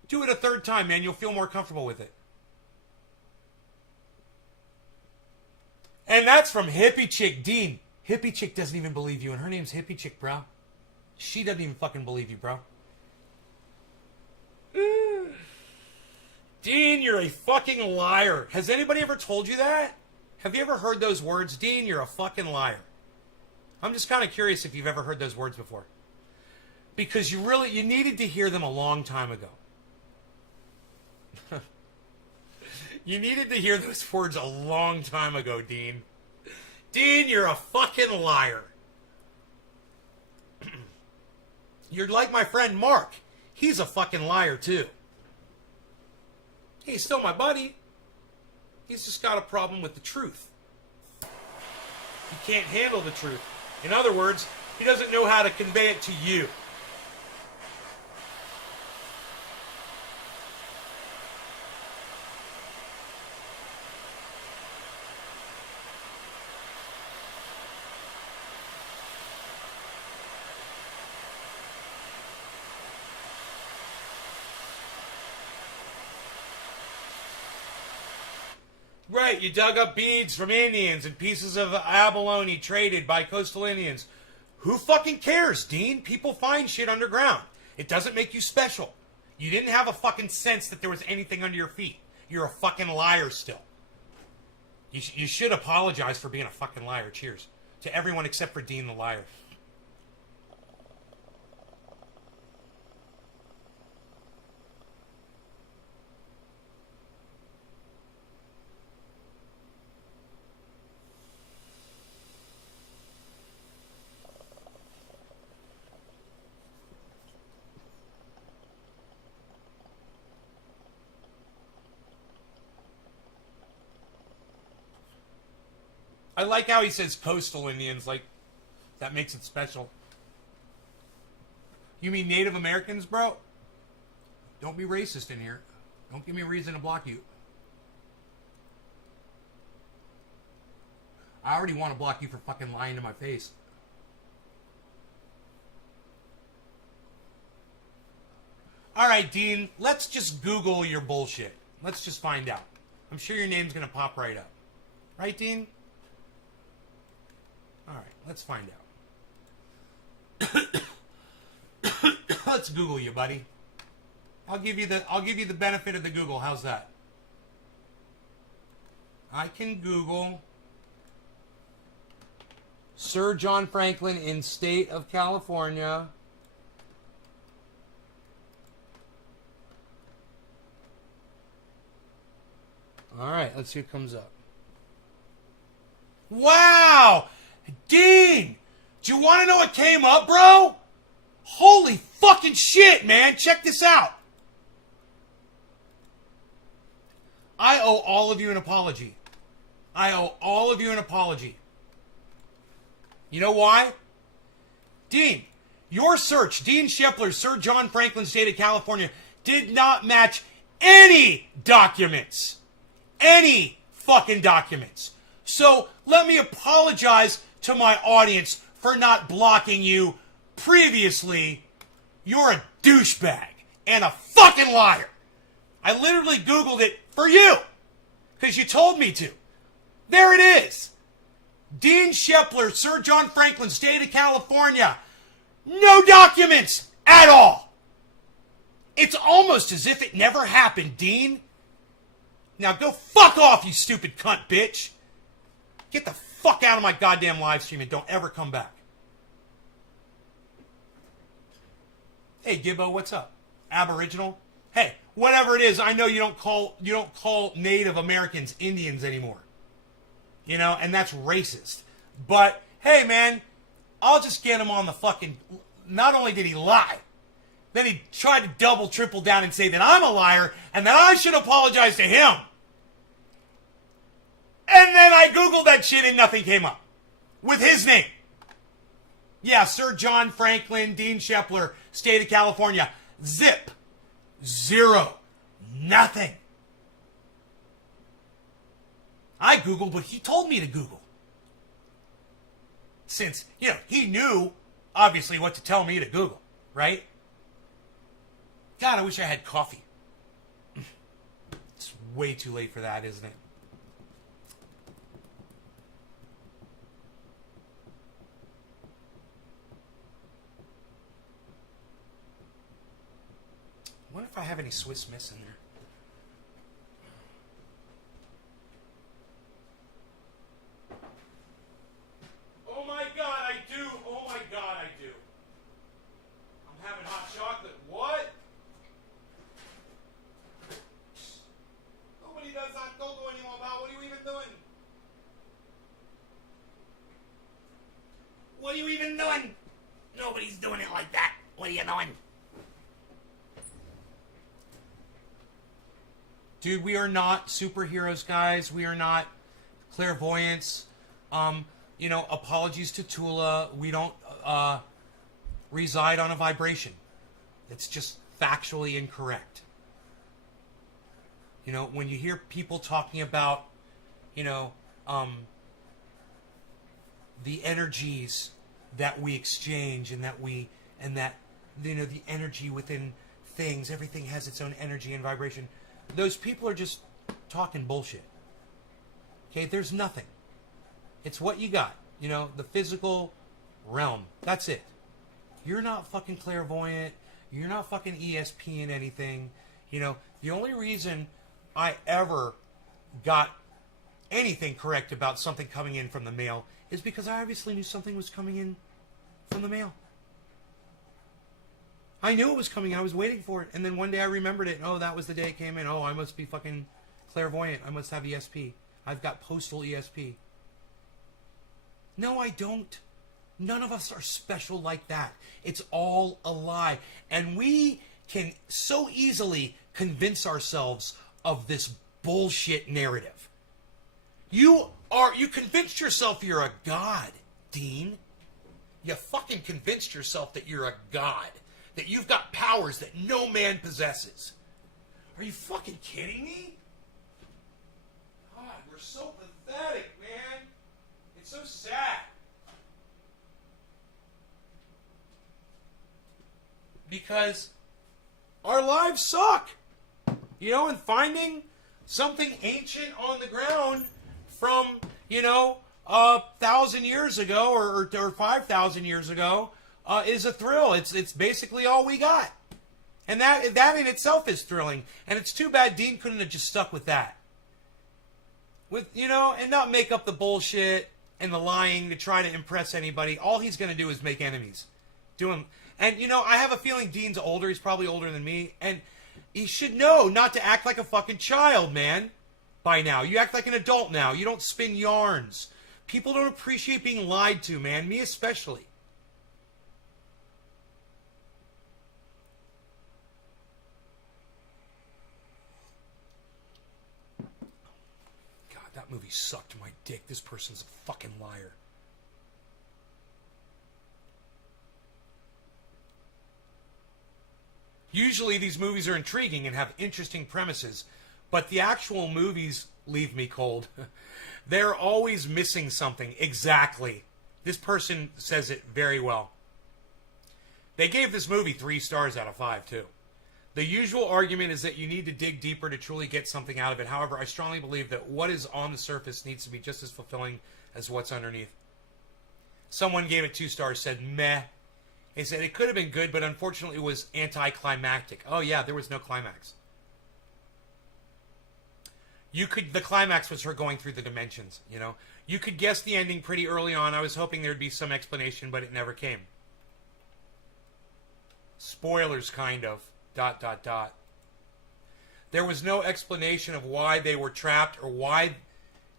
Do it a 3rd time, man. You'll feel more comfortable with it. And that's from Hippie Chick Dean. Hippie Chick doesn't even believe you, and her name's Hippie Chick, bro. She doesn't even fucking believe you, bro. Dean, you're a fucking liar. Has anybody ever told you that? Have you ever heard those words? Dean, you're a fucking liar. I'm just kind of curious if you've ever heard those words before. Because you needed to hear them a long time ago. You needed to hear those words a long time ago, Dean. Dean, you're a fucking liar. You're like my friend Mark. He's a fucking liar, too. He's still my buddy. He's just got a problem with the truth. He can't handle the truth. In other words, he doesn't know how to convey it to you. Right, you dug up beads from Indians and pieces of abalone traded by coastal Indians. Who fucking cares, Dean? People find shit underground. It doesn't make you special. You didn't have a fucking sense that there was anything under your feet. You're a fucking liar still. You should apologize for being a fucking liar. Cheers. To everyone except for Dean the liar. I like how he says coastal Indians, like that makes it special. You mean Native Americans, bro? Don't be racist in here. Don't give me a reason to block you. I already want to block you for fucking lying to my face. Alright, Dean, let's just Google your bullshit. Let's just find out. I'm sure your name's going to pop right up. Right, Dean? Alright, let's find out. Let's Google you, buddy. I'll give you the benefit of the Google. How's that? I can Google Sir John Franklin in state of California. Alright, let's see what comes up. Wow! Dean! Do you want to know what came up, bro? Holy fucking fucking shit, man. Check this out. I owe all of you an apology. I owe all of you an apology. You know why? Dean, your search, Dean Shepler's Sir John Franklin State of California, did not match any documents. Any fucking documents. So let me apologize to my audience for not blocking you previously. You're a douchebag and a fucking liar. I literally Googled it for you because you told me to. There it is. Dean Shepler, Sir John Franklin, State of California. No documents at all. It's almost as if it never happened, Dean. Now go fuck off, you stupid cunt bitch. Get the fuck out of my goddamn live stream and don't ever come back. Hey, Gibbo, what's up? Aboriginal? Hey, whatever it is, I know you don't call Native Americans Indians anymore. You know, and that's racist. But, hey, man, I'll just get him on the fucking... Not only did he lie, then he tried to double, triple down and say that I'm a liar and that I should apologize to him. And then I Googled that shit and nothing came up. With his name. Yeah, Sir John Franklin, Dean Shepler, State of California. Zip. Zero. Nothing. I Googled what he told me to Google. Since, you know, he knew, obviously, what to tell me to Google, right? God, I wish I had coffee. It's way too late for that, isn't it? I wonder if I have any Swiss Miss in there. Oh my God, I do. Oh my God, I do. I'm having hot chocolate. What? Nobody does that. Don't know anymore about. What are you even doing? What are you even doing? Nobody's doing it like that. What are you doing? Dude, we are not superheroes, guys. We are not clairvoyants. You know, apologies to Teula. We don't reside on a vibration. It's just factually incorrect. You know, when you hear people talking about, you know, the energies that we exchange and that you know, the energy within things, everything has its own energy and vibration. Those people are just talking bullshit. Okay, there's nothing. It's what you got. You know, the physical realm. That's it. You're not fucking clairvoyant. You're not fucking ESP in anything. You know, the only reason I ever got anything correct about something coming in from the mail is because I obviously knew something was coming in from the mail. I knew it was coming. I was waiting for it. And then one day I remembered it. Oh, that was the day it came in. Oh, I must be fucking clairvoyant. I must have ESP. I've got postal ESP. No, I don't. None of us are special like that. It's all a lie. And we can so easily convince ourselves of this bullshit narrative. You convinced yourself you're a god, Dean. You fucking convinced yourself that you're a god. That you've got powers that no man possesses. Are you fucking kidding me? God, we're so pathetic, man. It's so sad. Because our lives suck. You know, and finding something ancient on the ground from, you know, 1,000 years ago or 5,000 years ago is a thrill. It's basically all we got. And that in itself is thrilling. And it's too bad Dean couldn't have just stuck with that. With, you know, and not make up the bullshit and the lying to try to impress anybody. All he's going to do is make enemies. And, you know, I have a feeling Dean's older. He's probably older than me. And he should know not to act like a fucking child, man. By now. You act like an adult now. You don't spin yarns. People don't appreciate being lied to, man. Me especially. movie sucked my dick. This person's a fucking liar. Usually these movies are intriguing and have interesting premises, but the actual movies leave me cold. They're always missing something. Exactly. This person says it very well. They gave this movie 3 stars out of 5, too. The usual argument is that you need to dig deeper to truly get something out of it. However, I strongly believe that what is on the surface needs to be just as fulfilling as what's underneath. Someone gave it 2 stars, said meh. They said it could have been good, but unfortunately it was anticlimactic. Oh yeah, there was no climax. The climax was her going through the dimensions, you know. You could guess the ending pretty early on. I was hoping there'd be some explanation, but it never came. Spoilers, kind of. ... There was no explanation of why they were trapped or why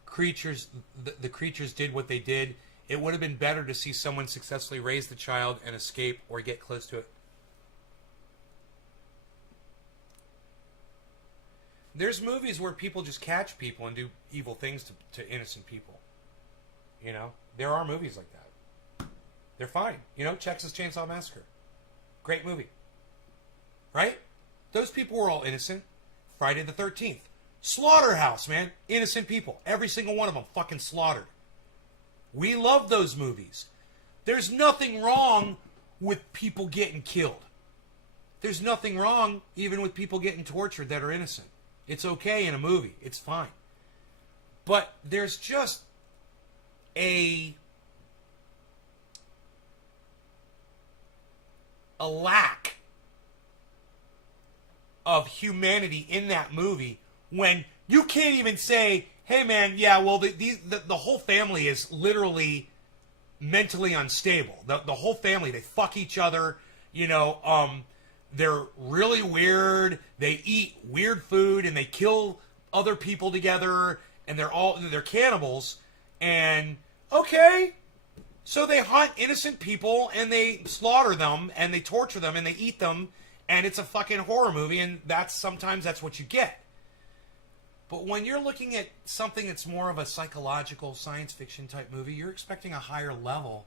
the creatures did what they did. It would have been better to see someone successfully raise the child and escape or get close to it. There's movies where people just catch people and do evil things to innocent people. You know? There are movies like that. They're fine. You know, Texas Chainsaw Massacre. Great movie. Right? Those people were all innocent. Friday the 13th. Slaughterhouse, man. Innocent people. Every single one of them fucking slaughtered. We love those movies. There's nothing wrong with people getting killed. There's nothing wrong even with people getting tortured that are innocent. It's okay in a movie. It's fine. But there's just a lack of humanity in that movie when you can't even say, hey man, yeah, well the whole family is literally mentally unstable. The whole family, they fuck each other, you know, they're really weird, they eat weird food and they kill other people together and they're cannibals, and okay, so they hunt innocent people and they slaughter them and they torture them and they eat them, and it's a fucking horror movie, and sometimes that's what you get. But when you're looking at something that's more of a psychological science fiction type movie, you're expecting a higher level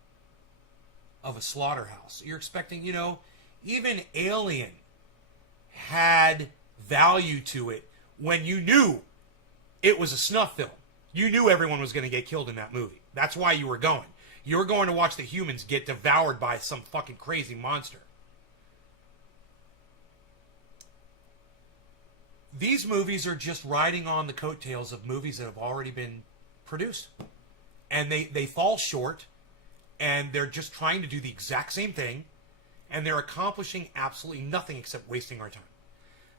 of a slaughterhouse. You're expecting, you know, even Alien had value to it when you knew it was a snuff film. You knew everyone was going to get killed in that movie. That's why you were going. You were going to watch the humans get devoured by some fucking crazy monster. These movies are just riding on the coattails of movies that have already been produced. And they fall short, and they're just trying to do the exact same thing, and they're accomplishing absolutely nothing except wasting our time.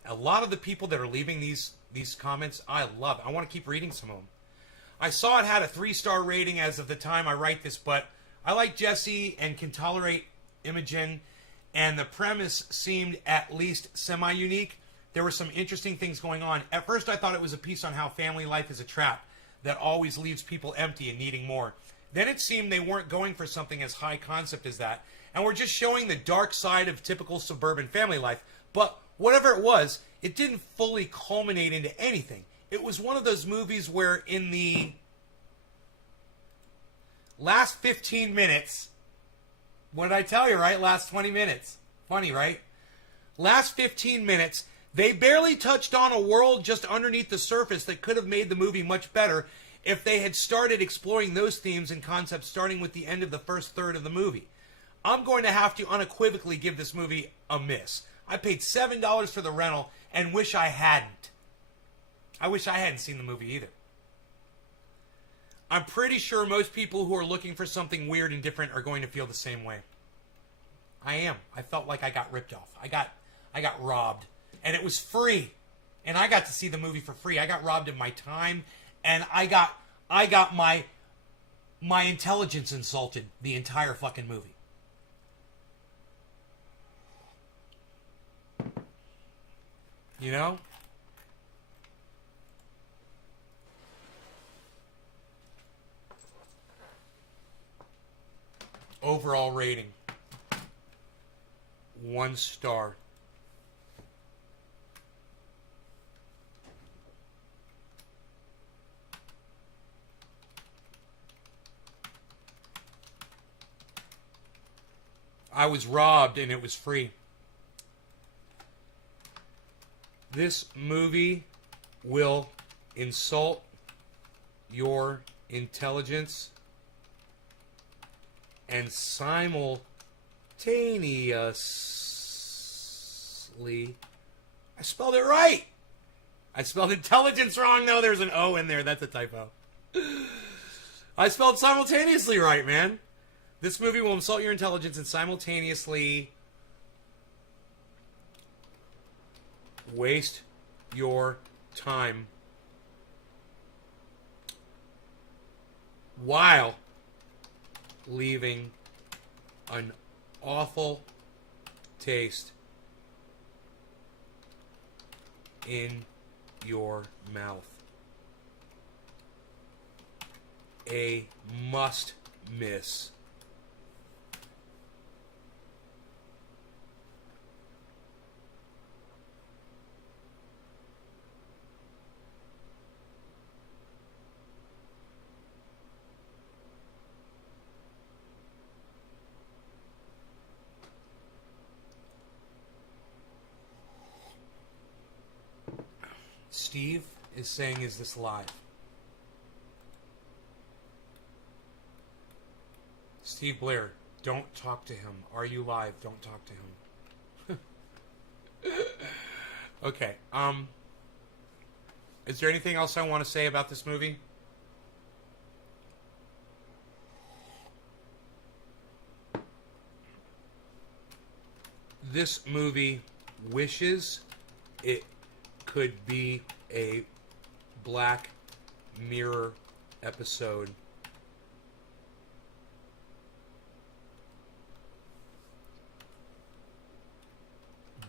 A lot of the people that are leaving these comments, I love it. I want to keep reading some of them. I saw it had a 3-star rating as of the time I write this, but I like Jesse and can tolerate Imogen, and the premise seemed at least semi-unique. There were some interesting things going on. At first, I thought it was a piece on how family life is a trap that always leaves people empty and needing more. Then it seemed they weren't going for something as high concept as that, and were just showing the dark side of typical suburban family life. But whatever it was, it didn't fully culminate into anything. It was one of those movies where in the last 15 minutes, what did I tell you, right? Last 20 minutes. Funny, right? Last 15 minutes, they barely touched on a world just underneath the surface that could have made the movie much better if they had started exploring those themes and concepts starting with the end of the first third of the movie. I'm going to have to unequivocally give this movie a miss. I paid $7 for the rental and wish I hadn't. I wish I hadn't seen the movie either. I'm pretty sure most people who are looking for something weird and different are going to feel the same way. I am. I felt like I got ripped off. I got robbed. And it was free. And I got to see the movie for free. I got robbed of my time, and I got my intelligence insulted the entire fucking movie. You know? Overall rating, 1 star. I was robbed and it was free. This movie will insult your intelligence and simultaneously... I spelled it right! I spelled intelligence wrong. No, there's an O in there. That's a typo. I spelled simultaneously right, man. This movie will insult your intelligence and simultaneously waste your time while leaving an awful taste in your mouth. A must miss. Steve is saying, is this live? Steve Blair, don't talk to him. Are you live? Don't talk to him. Okay. Is there anything else I want to say about this movie? This movie wishes it could be a Black Mirror episode.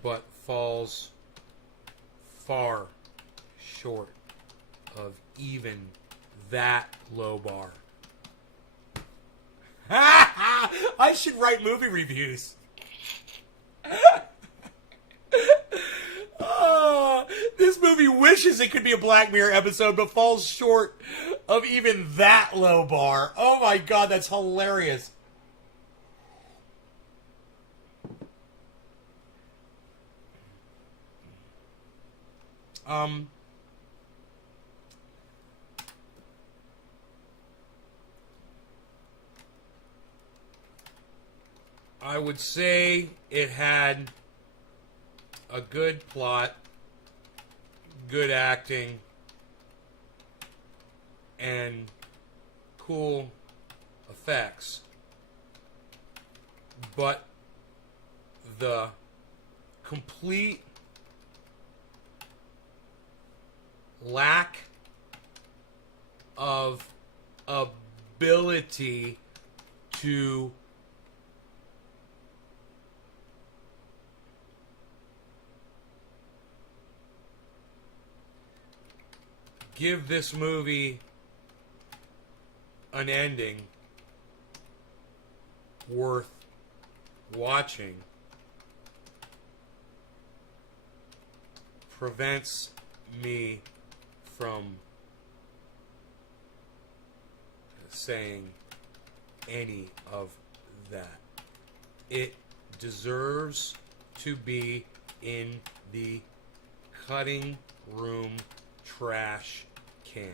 But falls far short of even that low bar. I should write movie reviews. This movie wishes it could be a Black Mirror episode, but falls short of even that low bar. Oh my god, that's hilarious. I would say it had a good plot, good acting, and cool effects. But the complete lack of ability to give this movie an ending worth watching prevents me from saying any of that. It deserves to be in the cutting room trash can.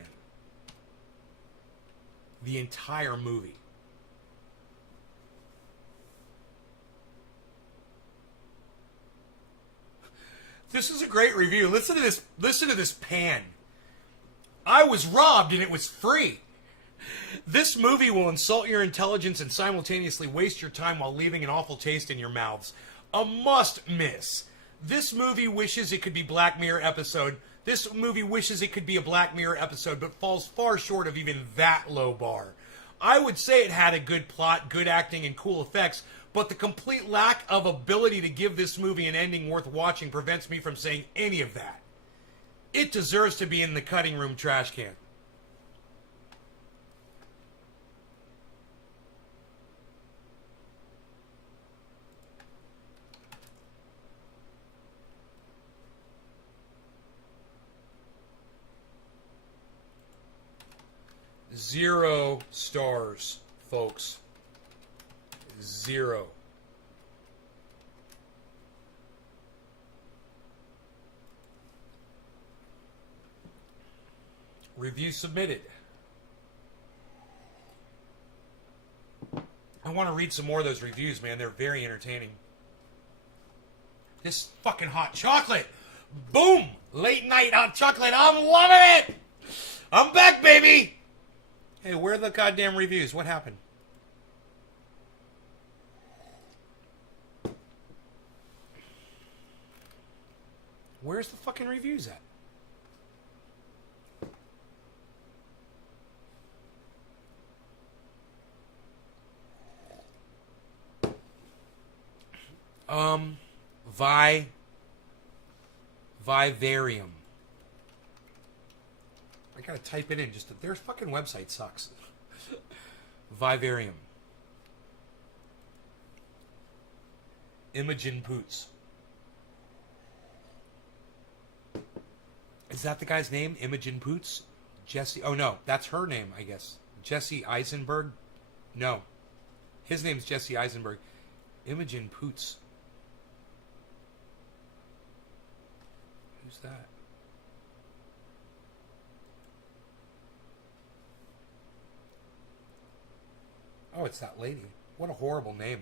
The entire movie. This is a great review. Listen to this. Listen to this pan. I was robbed and it was free. This movie will insult your intelligence and simultaneously waste your time while leaving an awful taste in your mouths. A must miss. This movie wishes it could be Black Mirror episode. This movie wishes it could be a Black Mirror episode, but falls far short of even that low bar. I would say it had a good plot, good acting, and cool effects, but the complete lack of ability to give this movie an ending worth watching prevents me from saying any of that. It deserves to be in the cutting room trash can. $0 stars, folks. 0. Review submitted. I want to read some more of those reviews, man. They're very entertaining. This fucking hot chocolate. Boom! Late night hot chocolate. I'm loving it! I'm back, baby! Hey, where are the goddamn reviews? What happened? Where's the fucking reviews at? Vivarium. I gotta type it in. Their fucking website sucks. Vivarium. Imogen Poots. Is that the guy's name? Imogen Poots? Jesse. Oh no, that's her name, I guess. Jesse Eisenberg? No. His name's Jesse Eisenberg. Imogen Poots. Who's that? Oh, it's that lady. What a horrible name.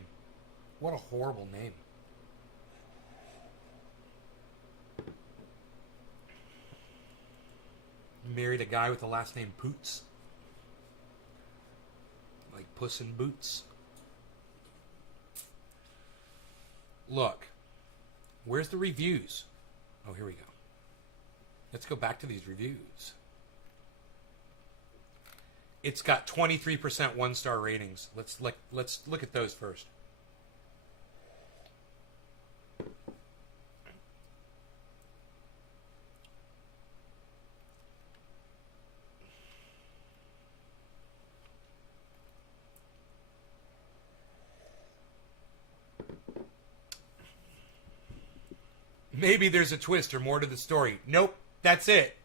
What a horrible name. Married a guy with the last name Poots. Like Puss in Boots. Look. Where's the reviews? Oh, here we go. Let's go back to these reviews. It's got 23% one-star ratings. Let's look at those first. Maybe there's a twist or more to the story. Nope, that's it.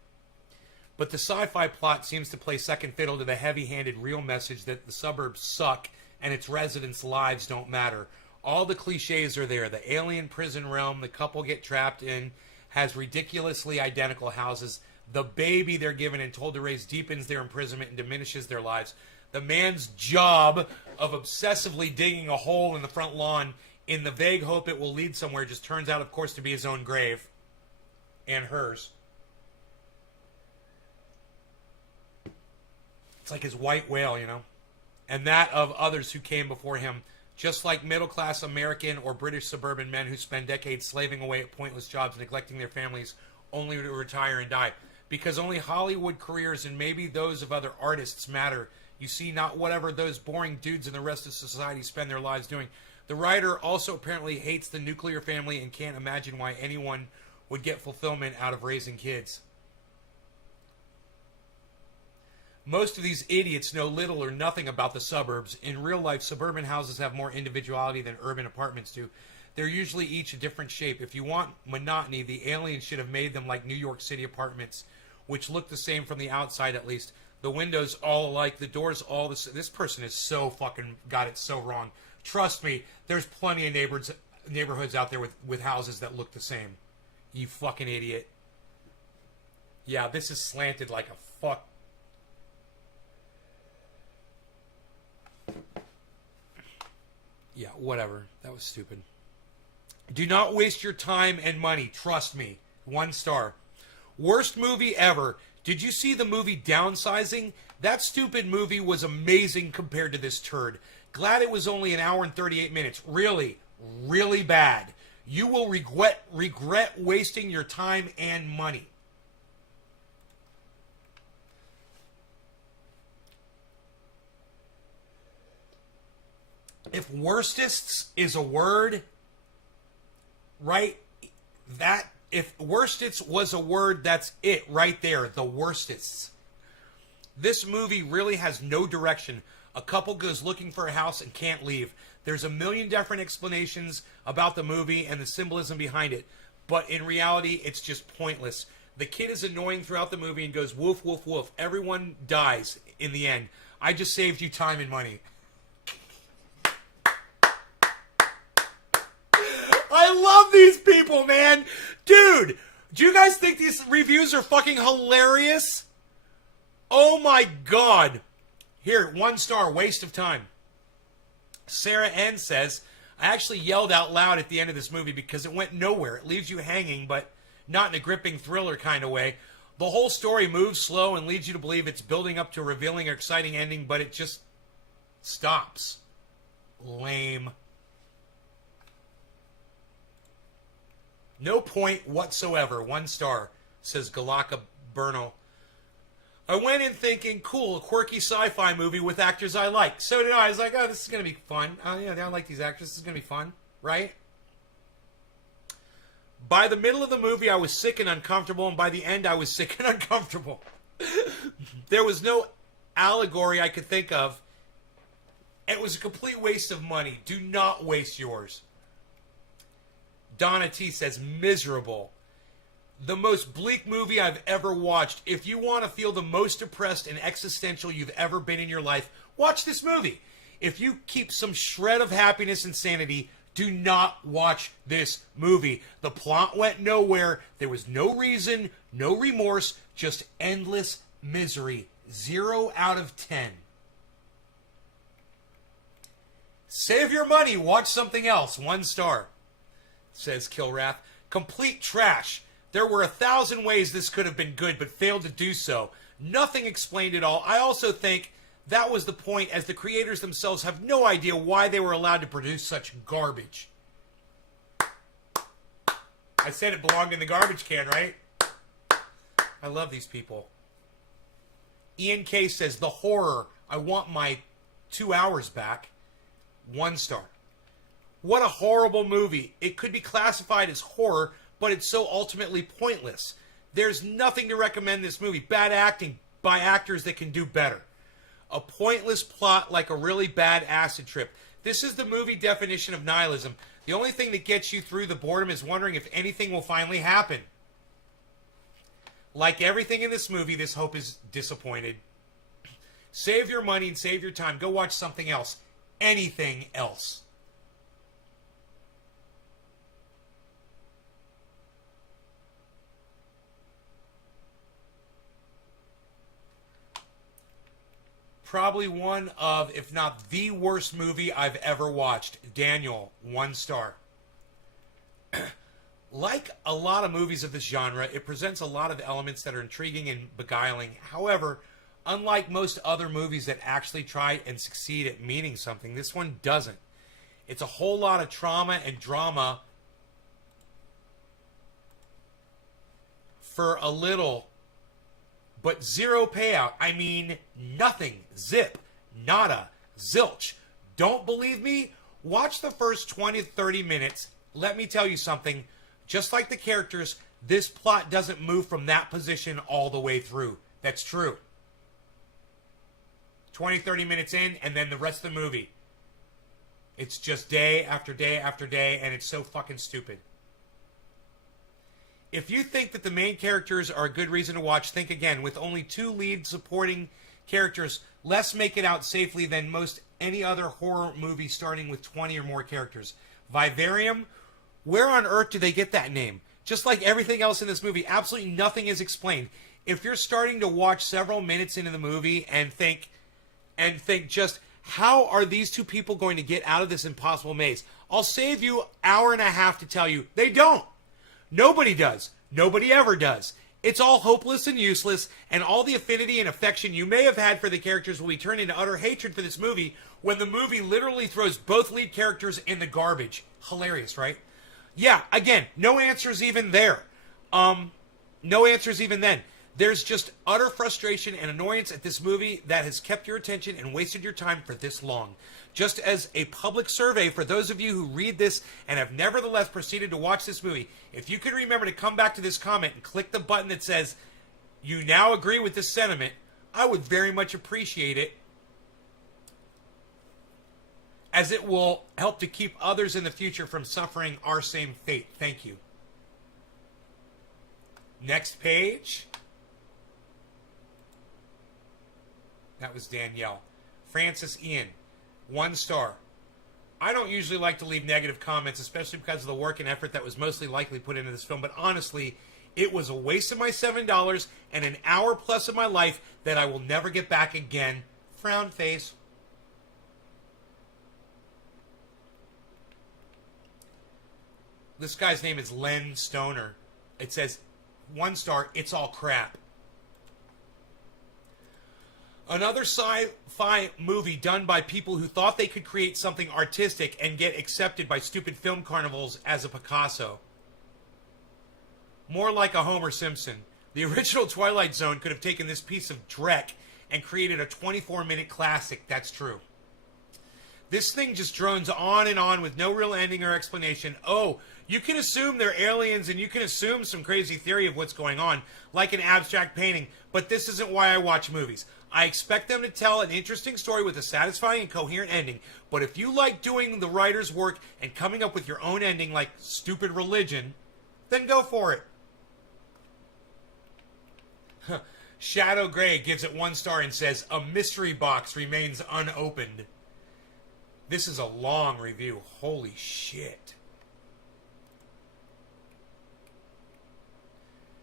But the sci-fi plot seems to play second fiddle to the heavy-handed real message that the suburbs suck and its residents' lives don't matter. All the cliches are there. The alien prison realm the couple get trapped in has ridiculously identical houses. The baby they're given and told to raise deepens their imprisonment and diminishes their lives. The man's job of obsessively digging a hole in the front lawn in the vague hope it will lead somewhere just turns out, of course, to be his own grave. And hers. It's like his white whale, you know? And that of others who came before him, just like middle-class American or British suburban men who spend decades slaving away at pointless jobs, neglecting their families, only to retire and die. Because only Hollywood careers and maybe those of other artists matter. You see, not whatever those boring dudes in the rest of society spend their lives doing. The writer also apparently hates the nuclear family and can't imagine why anyone would get fulfillment out of raising kids. Most of these idiots know little or nothing about the suburbs. In real life, suburban houses have more individuality than urban apartments do. They're usually each a different shape. If you want monotony, the aliens should have made them like New York City apartments, which look the same from the outside at least. The windows all alike, the doors all the same. This person is so fucking got it so wrong. Trust me, there's plenty of neighborhoods out there with houses that look the same. You fucking idiot. Yeah, this is slanted like a fuck. Yeah, whatever. That was stupid. Do not waste your time and money. Trust me. 1 star. Worst movie ever. Did you see the movie Downsizing? That stupid movie was amazing compared to this turd. Glad it was only an hour and 38 minutes. Really, really bad. You will regret wasting your time and money. If worstists is a word, right? If worstists was a word, that's it right there. The worstists. This movie really has no direction. A couple goes looking for a house and can't leave. There's a million different explanations about the movie and the symbolism behind it. But in reality, it's just pointless. The kid is annoying throughout the movie and goes woof, woof, woof. Everyone dies in the end. I just saved you time and money. I love these people, man. Dude, do you guys think these reviews are fucking hilarious? Oh my God. Here, 1 star, waste of time. Sarah N says, I actually yelled out loud at the end of this movie because it went nowhere. It leaves you hanging, but not in a gripping thriller kind of way. The whole story moves slow and leads you to believe it's building up to a revealing or exciting ending, but it just stops. Lame. No point whatsoever. 1 star, says Galaka Bernal. I went in thinking, cool, a quirky sci-fi movie with actors I like. So did I. I was like, oh, this is going to be fun. I like these actors. This is going to be fun, right? By the middle of the movie, I was sick and uncomfortable, and by the end, I was sick and uncomfortable. There was no allegory I could think of. It was a complete waste of money. Do not waste yours. Donna T says, miserable. The most bleak movie I've ever watched. If you want to feel the most depressed and existential you've ever been in your life, watch this movie. If you keep some shred of happiness and sanity, do not watch this movie. The plot went nowhere. There was no reason, no remorse, just endless misery. 0 out of 10. Save your money. Watch something else. 1 star, says Kilrath. Complete trash. There were 1,000 ways this could have been good, but failed to do so. Nothing explained at all. I also think that was the point, as the creators themselves have no idea why they were allowed to produce such garbage. I said it belonged in the garbage can, right? I love these people. Ian K says, the horror. I want my 2 hours back. 1 star. What a horrible movie. It could be classified as horror, but it's so ultimately pointless. There's nothing to recommend this movie. Bad acting by actors that can do better. A pointless plot like a really bad acid trip. This is the movie definition of nihilism. The only thing that gets you through the boredom is wondering if anything will finally happen. Like everything in this movie, this hope is disappointed. Save your money and save your time. Go watch something else. Anything else. Probably one of, if not the worst movie I've ever watched. Daniel, 1 star. Like a lot of movies of this genre, it presents a lot of elements that are intriguing and beguiling. However, unlike most other movies that actually try and succeed at meaning something, this one doesn't. It's a whole lot of trauma and drama for a little, but zero payout. I mean, nothing. Zip. Nada. Zilch. Don't believe me? Watch the first 20 to 30 minutes. Let me tell you something. Just like the characters, this plot doesn't move from that position all the way through. That's true. 20, 30 minutes in, and then the rest of the movie. It's just day after day after day, and it's so fucking stupid. If you think that the main characters are a good reason to watch, think again. With only 2 lead supporting characters, less make it out safely than most any other horror movie starting with 20 or more characters. Vivarium, where on earth do they get that name? Just like everything else in this movie, absolutely nothing is explained. If you're starting to watch several minutes into the movie and think just, how are these 2 people going to get out of this impossible maze? I'll save you an hour and a half to tell you, they don't. Nobody does. Nobody ever does. It's all hopeless and useless, and all the affinity and affection you may have had for the characters will be turned into utter hatred for this movie when the movie literally throws both lead characters in the garbage. Hilarious, right? Yeah, again, no answers even there. No answers even then. There's just utter frustration and annoyance at this movie that has kept your attention and wasted your time for this long. Just as a public survey for those of you who read this and have nevertheless proceeded to watch this movie, if you could remember to come back to this comment and click the button that says, you now agree with this sentiment, I would very much appreciate it, as it will help to keep others in the future from suffering our same fate. Thank you. Next page. That was Danielle. Francis Ian, 1 star. I don't usually like to leave negative comments, especially because of the work and effort that was mostly likely put into this film, but honestly, It was a waste of my $7 and an hour plus of my life that I will never get back again. Frown face. This guy's name is Len Stoner. It says, 1 star, it's all crap. Another sci-fi movie done by people who thought they could create something artistic and get accepted by stupid film carnivals as a Picasso. More like a Homer Simpson. The original Twilight Zone could have taken this piece of dreck and created a 24-minute classic, that's true. This thing just drones on and on with no real ending or explanation. Oh, you can assume they're aliens and you can assume some crazy theory of what's going on, like an abstract painting, but this isn't why I watch movies. I expect them to tell an interesting story with a satisfying and coherent ending, but if you like doing the writer's work and coming up with your own ending like stupid religion, then go for it. Shadow Gray gives it 1 star and says, a mystery box remains unopened. This is a long review. Holy shit.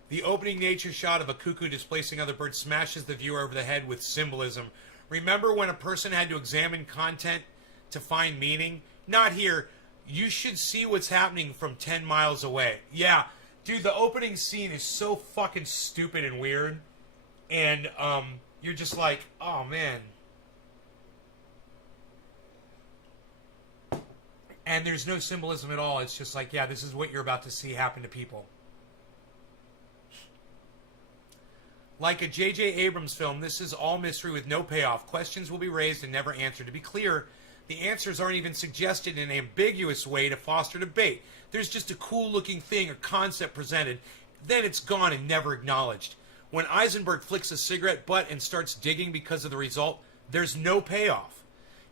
The opening nature shot of a cuckoo displacing other birds smashes the viewer over the head with symbolism. Remember when a person had to examine content to find meaning? Not here. You should see what's happening from 10 miles away. Yeah, dude, the opening scene is so fucking stupid and weird. And you're just like, oh, man. And there's no symbolism at all. It's just like, yeah, this is what you're about to see happen to people. Like a J.J. Abrams film, this is all mystery with no payoff. Questions will be raised and never answered. To be clear, the answers aren't even suggested in an ambiguous way to foster debate. There's just a cool-looking thing or concept presented, then it's gone and never acknowledged. When Eisenberg flicks a cigarette butt and starts digging because of the result, there's no payoff.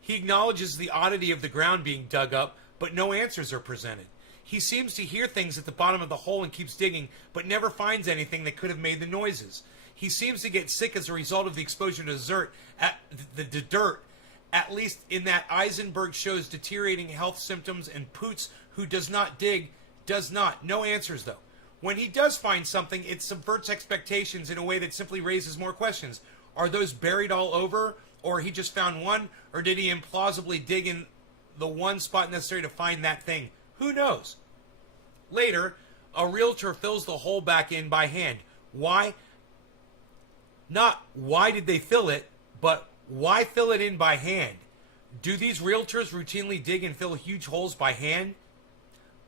He acknowledges the oddity of the ground being dug up, but no answers are presented. He seems to hear things at the bottom of the hole and keeps digging, but never finds anything that could have made the noises. He seems to get sick as a result of the exposure to dirt, at least in that Eisenberg shows deteriorating health symptoms, and Poots, who does not dig, does not. No answers, though. When he does find something, it subverts expectations in a way that simply raises more questions. Are those buried all over, or he just found one, or did he implausibly dig in the one spot necessary to find that thing? Who knows? Later, a realtor fills the hole back in by hand. Why? Not why did they fill it, but why fill it in by hand? Do these realtors routinely dig and fill huge holes by hand?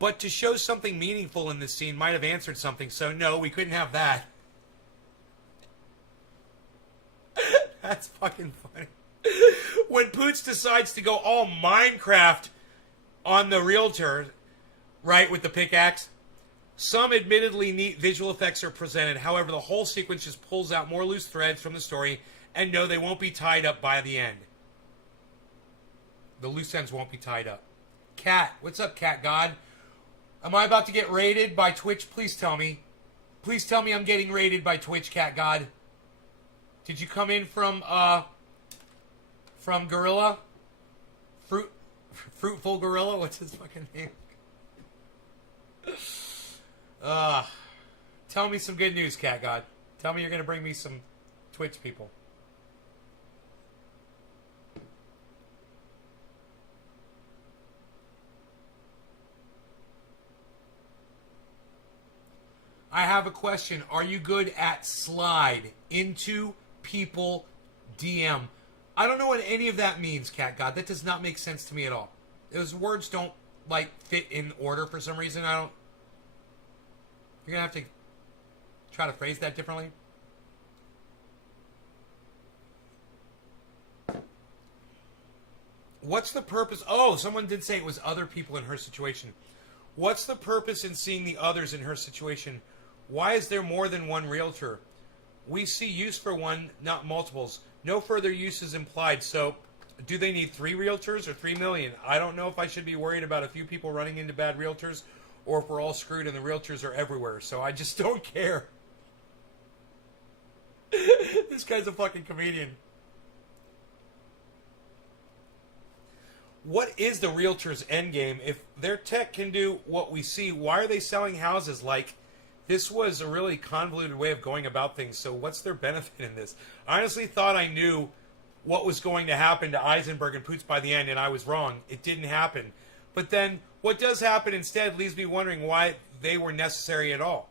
But to show something meaningful in this scene might have answered something, so no, we couldn't have that. That's fucking funny. When Poots decides to go all Minecraft on the realtor, right, with the pickaxe, some admittedly neat visual effects are presented. However, the whole sequence just pulls out more loose threads from the story, and no, they won't be tied up by the end. The loose ends won't be tied up. Cat, what's up, Cat God? Am I about to get raided by Twitch? Please tell me. Please tell me I'm getting raided by Twitch, Cat God. Did you come in from Gorilla? Fruitful Gorilla? What's his fucking name? Tell me some good news, Cat God. Tell me you're going to bring me some Twitch people. I have a question. Are you good at slide into people DM? I don't know what any of that means, Cat God. That does not make sense to me at all. Those words don't, fit in order for some reason. You're going to have to try to phrase that differently. What's the purpose? Oh, someone did say it was other people in her situation. What's the purpose in seeing the others in her situation? Why is there more than one realtor? We see use for one, not multiples. No further use is implied. So, do they need 3 realtors or 3 million? I don't know if I should be worried about a few people running into bad realtors, or if we're all screwed and the realtors are everywhere. So I just don't care. This guy's a fucking comedian. What is the realtor's endgame? If their tech can do what we see, why are they selling houses like This was a really convoluted way of going about things, so what's their benefit in this? I honestly thought I knew what was going to happen to Eisenberg and Poots by the end, and I was wrong. It didn't happen. But then, what does happen instead leaves me wondering why they were necessary at all.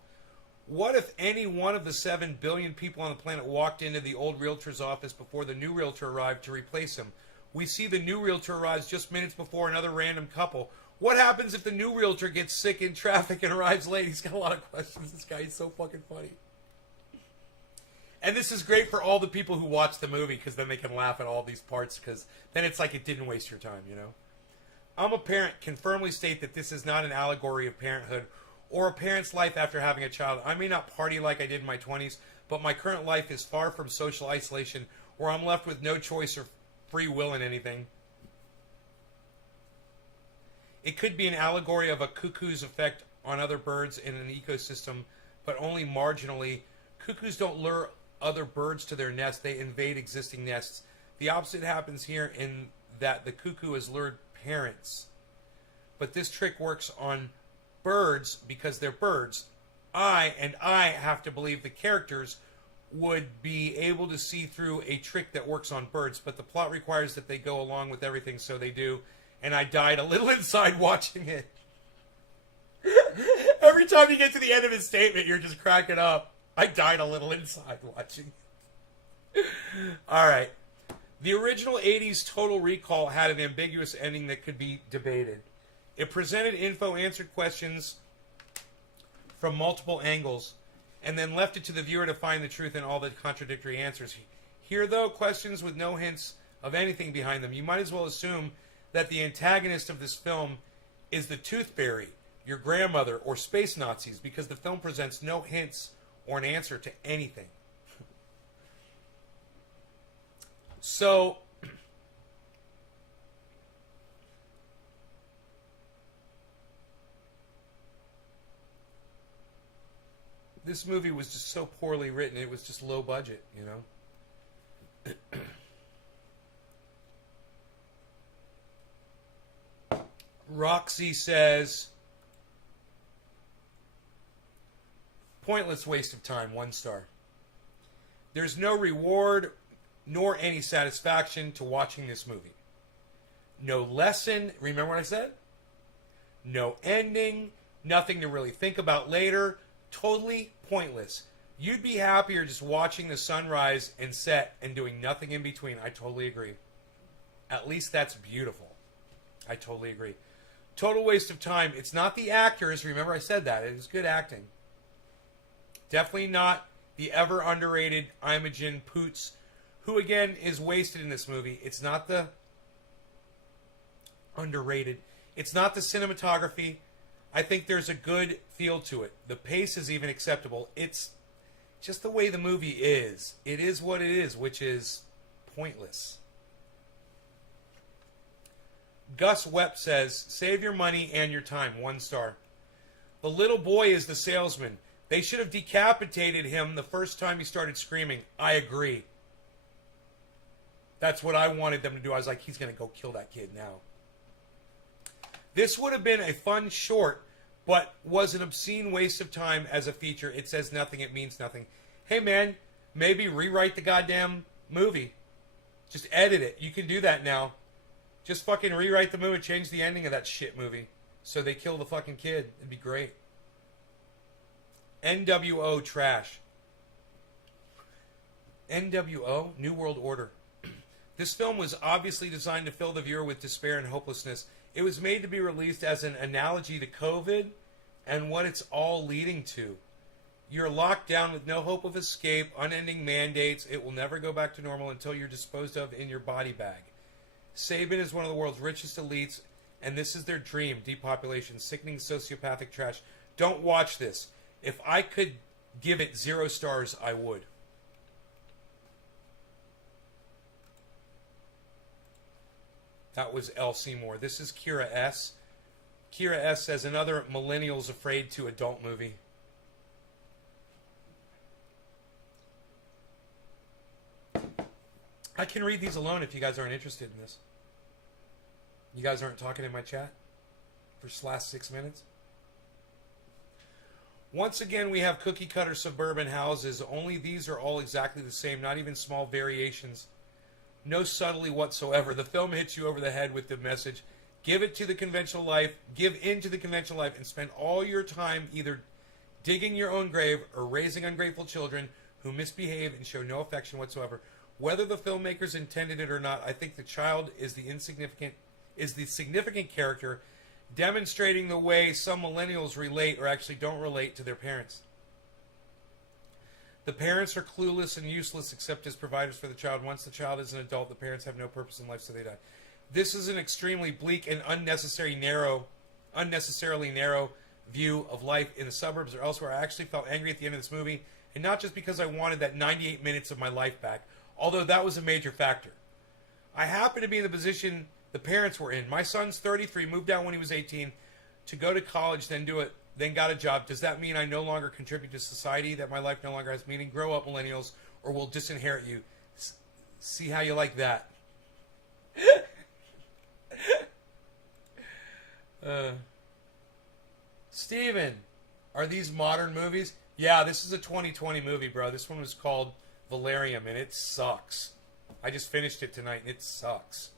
What if any one of the 7 billion people on the planet walked into the old realtor's office before the new realtor arrived to replace him? We see the new realtor arrives just minutes before another random couple. What happens if the new realtor gets sick in traffic and arrives late? He's got a lot of questions. This guy is so fucking funny. And this is great for all the people who watch the movie because then they can laugh at all these parts because then it's like it didn't waste your time, you know? I'm a parent, can firmly state that this is not an allegory of parenthood or a parent's life after having a child. I may not party like I did in my 20s, but my current life is far from social isolation where I'm left with no choice or free will in anything. It could be an allegory of a cuckoo's effect on other birds in an ecosystem, but only marginally. Cuckoos don't lure other birds to their nest, they invade existing nests. The opposite happens here in that the cuckoo has lured parents. But this trick works on birds because they're birds. I have to believe the characters would be able to see through a trick that works on birds, but the plot requires that they go along with everything, so they do. And I died a little inside watching it. Every time you get to the end of his statement, you're just cracking up. I died a little inside watching it. Alright. The original 80s Total Recall had an ambiguous ending that could be debated. It presented info, answered questions from multiple angles, and then left it to the viewer to find the truth in all the contradictory answers. Here, though, questions with no hints of anything behind them. You might as well assume that the antagonist of this film is the Tooth Fairy, your grandmother, or space Nazis, because the film presents no hints or an answer to anything. So, this movie was just so poorly written, it was just low budget, you know? Roxy says, pointless waste of time, 1 star. There's no reward nor any satisfaction to watching this movie. No lesson, remember what I said? No ending, nothing to really think about later, totally pointless. You'd be happier just watching the sunrise and set and doing nothing in between. I totally agree. At least that's beautiful. I totally agree. Total waste of time. It's not the actors. Remember I said that. It was good acting. Definitely not the ever underrated Imogen Poots, who again is wasted in this movie. It's not the underrated. It's not the cinematography. I think there's a good feel to it. The pace is even acceptable. It's just the way the movie is. It is what it is, which is pointless. Gus Wepp says, save your money and your time, 1 star. The little boy is the salesman. They should have decapitated him the first time he started screaming. I agree. That's what I wanted them to do. I was like, he's going to go kill that kid now. This would have been a fun short, but was an obscene waste of time as a feature. It says nothing. It means nothing. Hey, man, maybe rewrite the goddamn movie. Just edit it. You can do that now. Just fucking rewrite the movie, change the ending of that shit movie. So they kill the fucking kid. It'd be great. NWO trash. NWO? New World Order. This film was obviously designed to fill the viewer with despair and hopelessness. It was made to be released as an analogy to COVID and what it's all leading to. You're locked down with no hope of escape, unending mandates. It will never go back to normal until you're disposed of in your body bag. Sabin is one of the world's richest elites, and this is their dream. Depopulation, sickening sociopathic trash. Don't watch this. If I could give it 0 stars, I would. That was L. Seymour. This is Kira S. Kira S. says, another millennials afraid to adult movie. I can read these alone if you guys aren't interested in this. You guys aren't talking in my chat for last 6 minutes? Once again, we have cookie-cutter suburban houses, only these are all exactly the same, not even small variations. No subtlety whatsoever. The film hits you over the head with the message, give in to the conventional life, and spend all your time either digging your own grave or raising ungrateful children who misbehave and show no affection whatsoever. Whether the filmmakers intended it or not, I think the child is the significant character, demonstrating the way some millennials relate or actually don't relate to their parents. The parents are clueless and useless except as providers for the child. Once the child is an adult, the parents have no purpose in life, so they die. This is an extremely bleak and unnecessarily narrow view of life in the suburbs or elsewhere. I actually felt angry at the end of this movie, and not just because I wanted that 98 minutes of my life back, although that was a major factor. I happen to be in the position the parents were in. My son's 33, moved out when he was 18 to go to college, then got a job. Does that mean I no longer contribute to society, that my life no longer has meaning? Grow up, millennials, or we'll disinherit you. See how you like that. Steven, are these modern movies? Yeah, this is a 2020 movie, bro. This one was called Valerium, and it sucks. I just finished it tonight, and it sucks.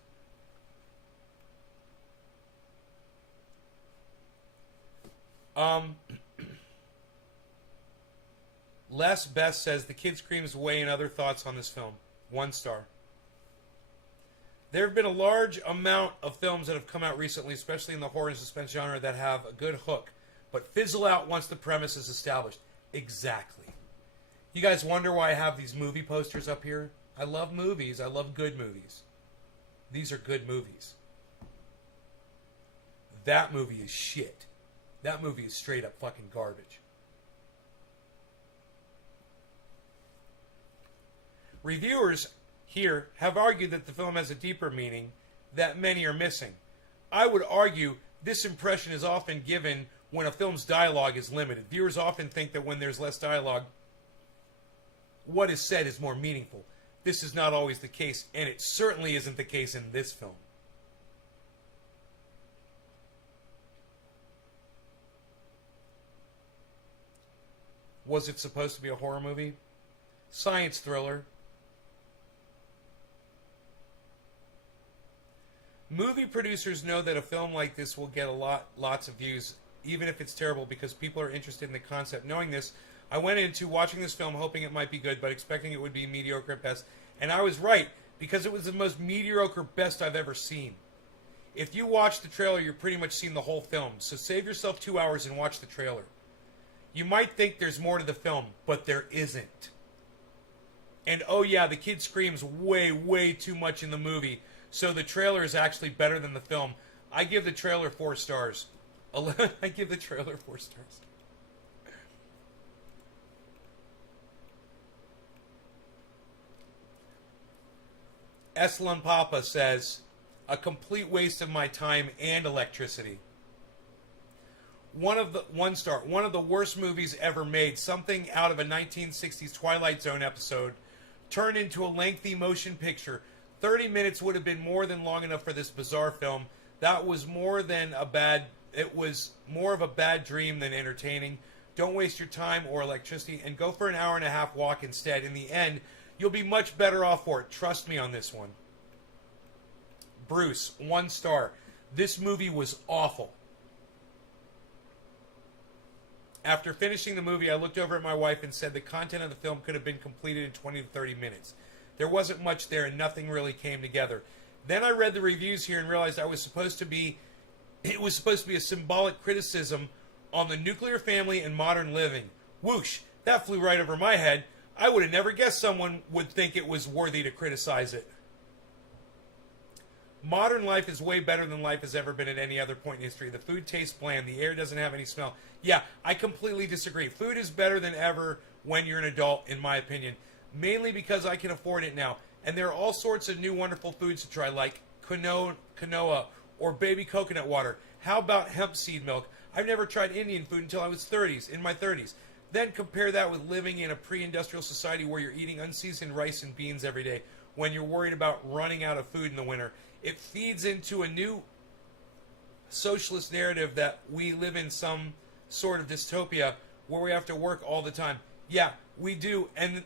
Les Best says, the kid screams away and other thoughts on this film. 1 star. There have been a large amount of films that have come out recently, especially in the horror and suspense genre, that have a good hook, but fizzle out once the premise is established. Exactly. You guys wonder why I have these movie posters up here? I love movies. I love good movies. These are good movies. That movie is shit. That movie is straight up fucking garbage. Reviewers here have argued that the film has a deeper meaning that many are missing. I would argue this impression is often given when a film's dialogue is limited. Viewers often think that when there's less dialogue, what is said is more meaningful. This is not always the case, and it certainly isn't the case in this film. Was it supposed to be a horror movie? Science thriller. Movie producers know that a film like this will get lots of views, even if it's terrible, because people are interested in the concept. Knowing this, I went into watching this film hoping it might be good, but expecting it would be mediocre at best. And I was right, because it was the most mediocre best I've ever seen. If you watch the trailer, you're pretty much seen the whole film. So save yourself 2 hours and watch the trailer. You might think there's more to the film, but there isn't. And oh yeah, the kid screams way, way too much in the movie. So the trailer is actually better than the film. I give the trailer 4 stars. I give the trailer 4 stars. Eslan Papa says, a complete waste of my time and electricity. 1 star. One of the worst movies ever made. Something out of a 1960s Twilight Zone episode turned into a lengthy motion picture. 30 minutes would have been more than long enough for this bizarre film. That was it was more of a bad dream than entertaining. Don't waste your time or electricity and go for an hour and a half walk instead. In the end, you'll be much better off for it. Trust me on this one. Bruce, 1 star. This movie was awful. After finishing the movie, I looked over at my wife and said the content of the film could have been completed in 20 to 30 minutes. There wasn't much there and nothing really came together. Then I read the reviews here and realized it was supposed to be a symbolic criticism on the nuclear family and modern living. Whoosh, that flew right over my head. I would have never guessed someone would think it was worthy to criticize it. Modern life is way better than life has ever been at any other point in history. The food tastes bland. The air doesn't have any smell. Yeah, I completely disagree. Food is better than ever when you're an adult, in my opinion. Mainly because I can afford it now. And there are all sorts of new wonderful foods to try, like quinoa or baby coconut water. How about hemp seed milk? I've never tried Indian food until I was in my 30s. Then compare that with living in a pre-industrial society where you're eating unseasoned rice and beans every day when you're worried about running out of food in the winter. It feeds into a new socialist narrative that we live in some sort of dystopia where we have to work all the time. Yeah, we do. And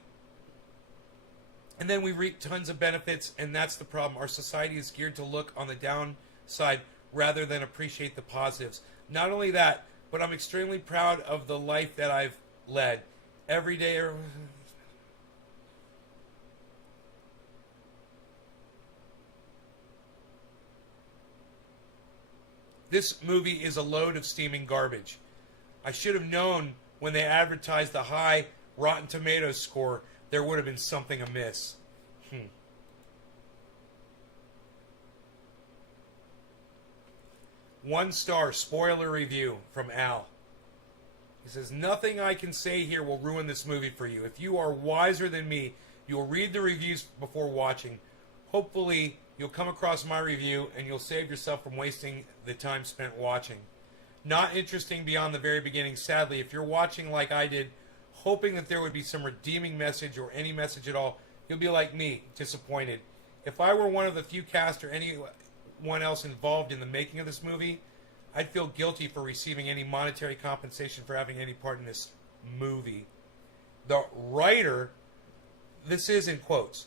then we reap tons of benefits, and that's the problem. Our society is geared to look on the downside rather than appreciate the positives. Not only that, but I'm extremely proud of the life that I've led. Every day... This movie is a load of steaming garbage. I should have known when they advertised the high Rotten Tomatoes score, there would have been something amiss. 1 star spoiler review from Al. He says, nothing I can say here will ruin this movie for you. If you are wiser than me, you will read the reviews before watching. Hopefully, you'll come across my review and you'll save yourself from wasting the time spent watching. Not interesting beyond the very beginning, sadly. If you're watching like I did, hoping that there would be some redeeming message or any message at all, you'll be like me, disappointed. If I were one of the few cast or anyone else involved in the making of this movie, I'd feel guilty for receiving any monetary compensation for having any part in this movie. The writer, this is in quotes,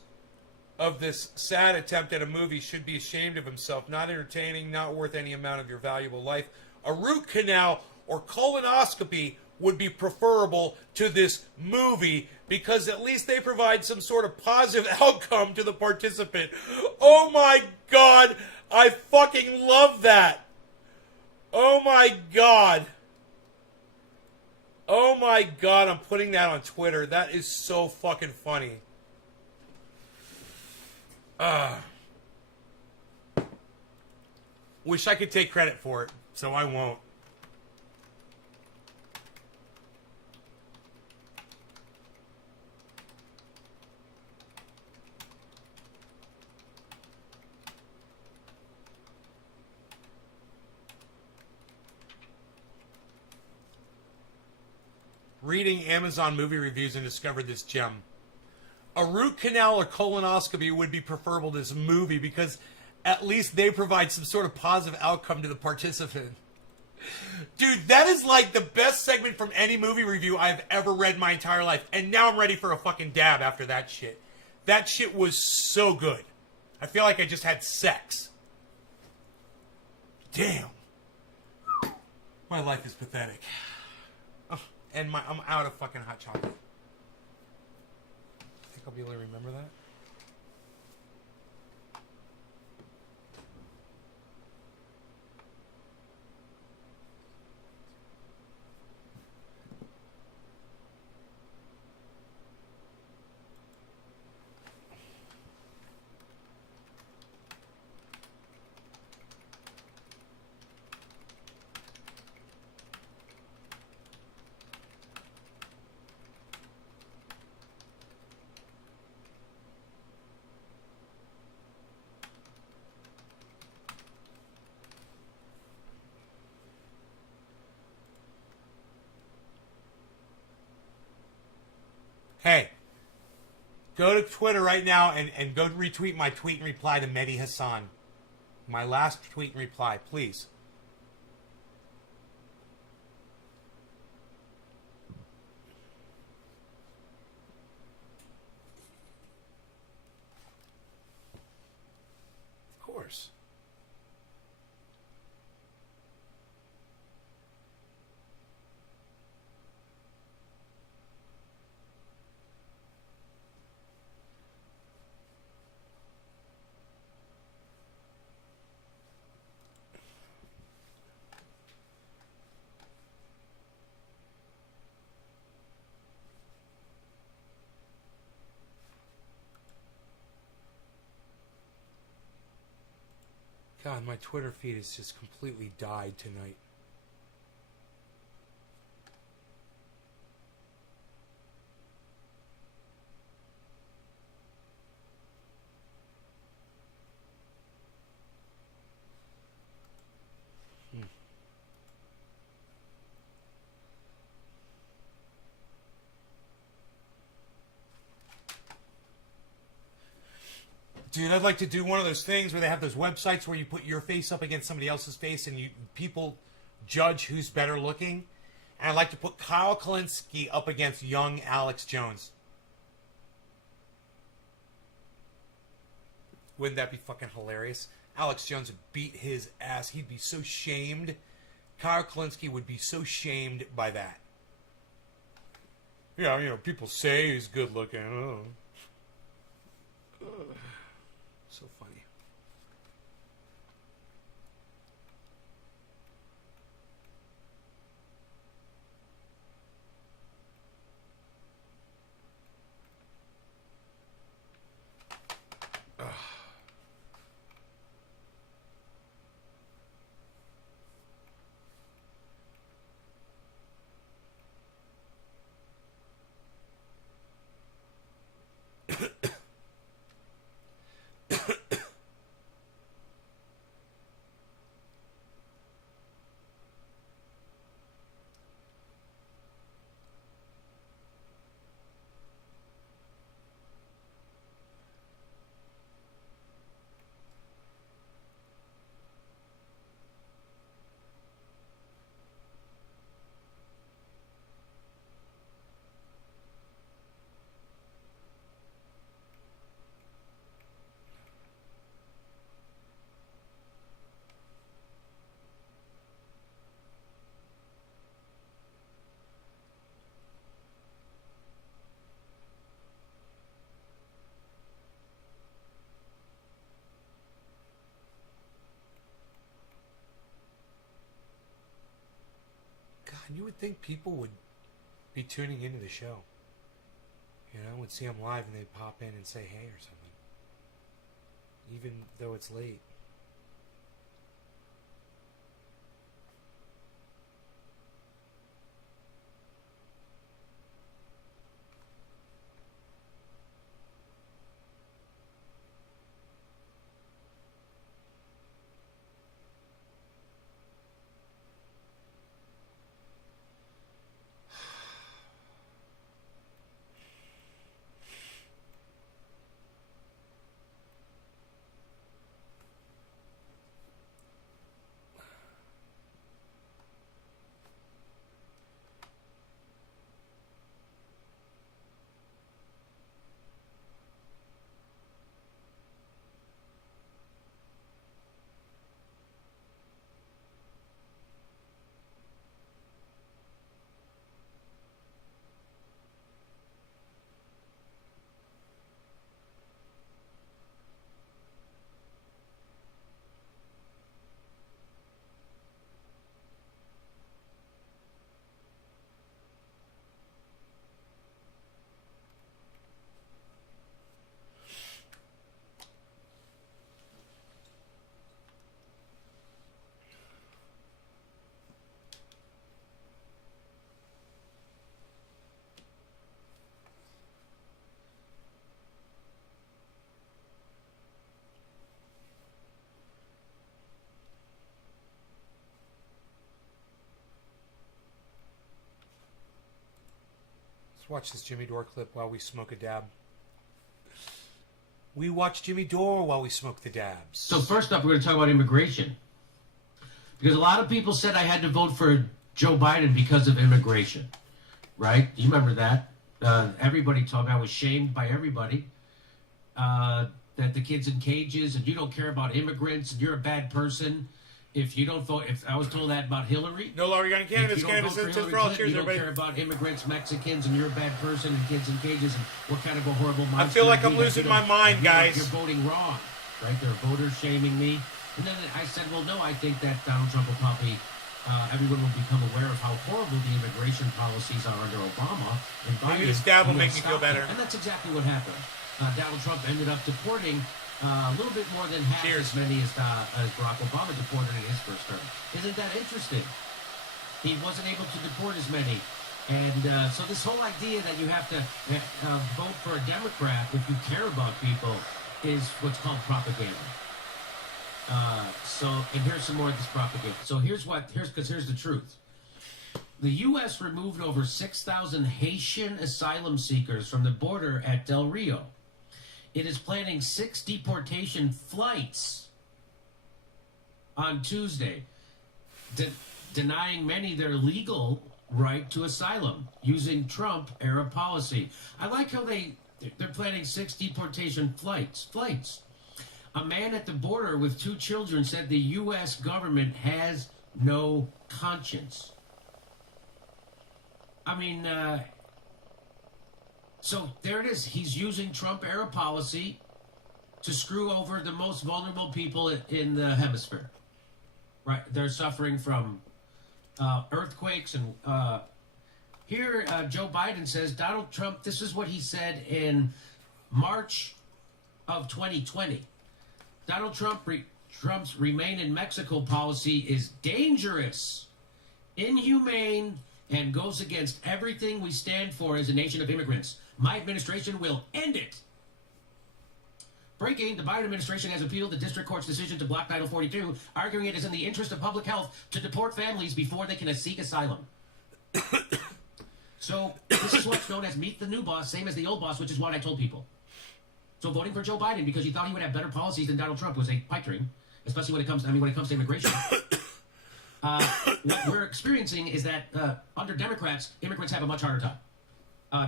of this sad attempt at a movie should be ashamed of himself. Not entertaining, not worth any amount of your valuable life. A root canal or colonoscopy would be preferable to this movie because at least they provide some sort of positive outcome to the participant. Oh my God, I fucking love that. Oh my God. Oh my God, I'm putting that on Twitter. That is so fucking funny. Wish I could take credit for it, so I won't. Reading Amazon movie reviews and discovered this gem. A root canal or colonoscopy would be preferable to this movie because at least they provide some sort of positive outcome to the participant. Dude, that is like the best segment from any movie review I've ever read my entire life. And now I'm ready for a fucking dab after that shit. That shit was so good. I feel like I just had sex. Damn. My life is pathetic. And I'm out of fucking hot chocolate. Think I'll be able to remember that? Hey, go to Twitter right now and go retweet my tweet and reply to Mehdi Hassan. My last tweet and reply, please. Of course. God, my Twitter feed has just completely died tonight. Dude, I'd like to do one of those things where they have those websites where you put your face up against somebody else's face and people judge who's better looking. And I'd like to put Kyle Kalinske up against young Alex Jones. Wouldn't that be fucking hilarious? Alex Jones would beat his ass. He'd be so shamed. Kyle Kalinske would be so shamed by that. Yeah, you know, people say he's good looking. Oh. So funny. You would think people would be tuning into the show. You know, would see them live and they'd pop in and say hey or something. Even though it's late. Let's watch this Jimmy Dore clip while we smoke a dab. We watch Jimmy Dore while we smoke the dabs. So first up, we're going to talk about immigration. Because a lot of people said I had to vote for Joe Biden because of immigration. Right? You remember that? Everybody told me I was shamed by everybody. That the kids in cages and you don't care about immigrants and you're a bad person. If you don't vote, if I was told that about Hillary. No longer gun cannabis, cannabis for all. Cheers, you don't everybody. care about immigrants, Mexicans, and you're a bad person and kids in cages and what kind of a horrible monster. I feel like I'm you losing my don't- mind, you- guys. You're voting wrong, right? There are voters shaming me. And then I said, well, no, I think that Donald Trump will probably, everyone will become aware of how horrible the immigration policies are under Obama. And Biden, Maybe this dab will will make me feel stop better. them. And that's exactly what happened. Donald Trump ended up deporting a little bit more than half Cheers. as many as Barack Obama deported in his first term. Isn't that interesting? He wasn't able to deport as many. And so this whole idea that you have to vote for a Democrat if you care about people is what's called propaganda. And here's some more of this propaganda. So here's the truth. The U.S. removed over 6,000 Haitian asylum seekers from the border at Del Rio. It is planning 6 deportation flights on Tuesday, denying many their legal right to asylum using Trump-era policy. I like how they're planning 6 deportation flights. A man at the border with 2 children said the U.S. government has no conscience. I mean, so there it is. He's using Trump-era policy to screw over the most vulnerable people in the hemisphere. Right? They're suffering from earthquakes. And here, Joe Biden says, Donald Trump, this is what he said in March of 2020. Donald Trump's remain in Mexico policy is dangerous, inhumane, and goes against everything we stand for as a nation of immigrants. My administration will end it. Breaking, the Biden administration has appealed the district court's decision to block Title 42, arguing it is in the interest of public health to deport families before they can seek asylum. So this is what's known as meet the new boss, same as the old boss, which is what I told people. So voting for Joe Biden because you thought he would have better policies than Donald Trump was a pipe dream, especially when it comes to immigration. What we're experiencing is that under Democrats, immigrants have a much harder time.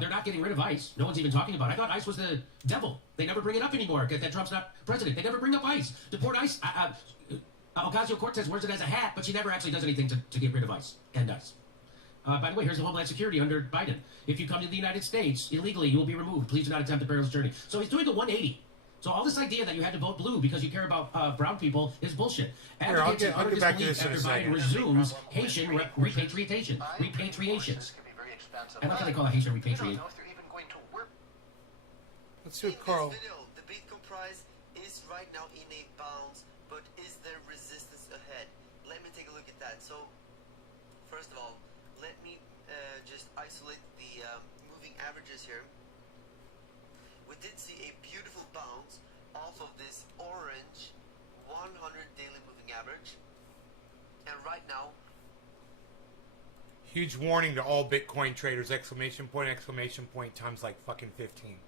They're not getting rid of ICE. No one's even talking about it. I thought ICE was the devil. They never bring it up anymore that Trump's not president. They never bring up ICE. Deport ICE. Ocasio-Cortez wears it as a hat, but she never actually does anything to get rid of ICE and ICE. By the way, here's the Homeland Security under Biden. If you come to the United States illegally, you will be removed. Please do not attempt a perilous journey. So he's doing the 180. So all this idea that you had to vote blue because you care about brown people is bullshit. Here, I'll get back to this in a after second. Biden resumes Haitian repatriations. I like how they call it Haitian repatriation. Let's do Carl. The Bitcoin price is right now in a bounce, but is there resistance ahead? Let me take a look at that. So, first of all, let me just isolate the moving averages here. We did see a beautiful bounce off of this orange 100 daily moving average, and right now, Huge warning to all Bitcoin traders! Exclamation point times like fucking 15.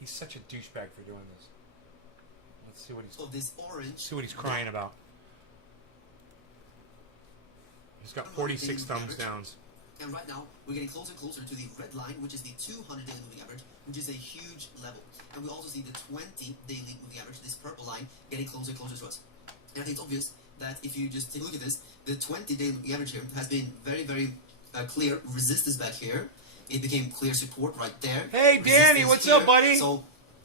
He's such a douchebag for doing this. Let's see what he's crying about. He's got 46 thumbs downs. and right now we're getting closer and closer to the red line, which is the 200 daily moving average, which is a huge level. And we also see the 20 daily moving average, this purple line, getting closer and closer to us. And I think it's obvious that if you just take a look at this, the 20 daily moving average here has been very, very clear resistance back here. It became clear support right there. Hey, Danny, Resistance what's here. up, buddy? So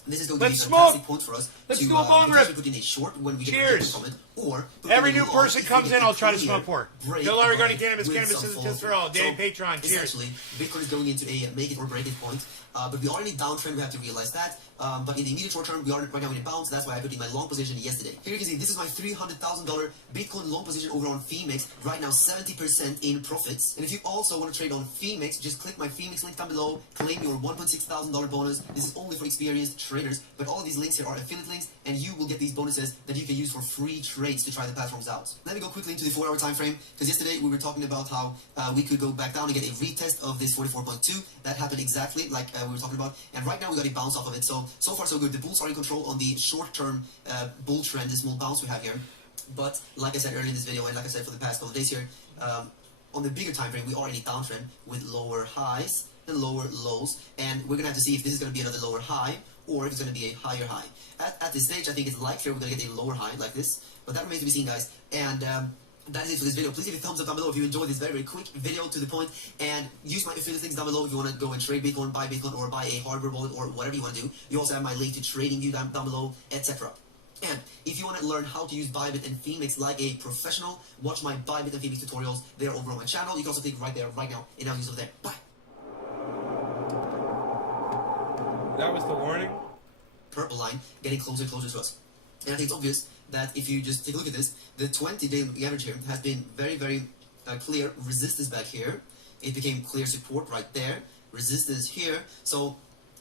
this is going Let's to be a fantastic smoke. point for us Let's to do a bong rip. put in a short when we get Cheers. rejected from it, or put Every in a new long person if we comes get in, a I'll try to clear smoke for. break No longer regarding above it cannabis. with Cannabis some is fall just for through. all. Danny So, Patreon. Cheers. essentially, Bitcoin is going into a make it or break it point. But we are in a downtrend, we have to realize that. But in the immediate short term, we are right now in a bounce. That's why I put in my long position yesterday. Here you can see this is my $300,000 Bitcoin long position over on Phoenix. Right now, 70% in profits. And if you also want to trade on Phoenix, just click my Phoenix link down below. Claim your $1.6 thousand bonus. This is only for experienced traders. But all of these links here are affiliate links, and you will get these bonuses that you can use for free trades to try the platforms out. Let me go quickly into the 4-hour time frame, because yesterday we were talking about how we could go back down and get a retest of this 44.2. That happened exactly like we were talking about, and right now we got a bounce off of it. So far so good. The bulls are in control on the short-term bull trend, this small bounce we have here. But like I said earlier in this video, and like I said for the past couple of days here, on the bigger time frame, we are in a downtrend with lower highs and lower lows, and we're gonna have to see if this is gonna be another lower high or if it's gonna be a higher high. At this stage, I think it's likely we're gonna get a lower high like this, but that remains to be seen, guys. And that is it for this video. Please give a thumbs up down below if you enjoyed this very, very quick video to the point, and use my affiliate links down below if you want to go and trade Bitcoin, buy Bitcoin, or buy a hardware wallet, or whatever you want to do. You also have my link to TradingView down below, etc. And if you want to learn how to use Bybit and Phoenix like a professional, watch my Bybit and Phoenix tutorials. They are over on my channel. You can also click right there, right now, and I'll use over there. Bye. That was the warning. Purple line getting closer and closer to us. And I think it's obvious that if you just take a look at this, the 20-day average here has been very, very clear resistance back here. It became clear support right there, resistance here. So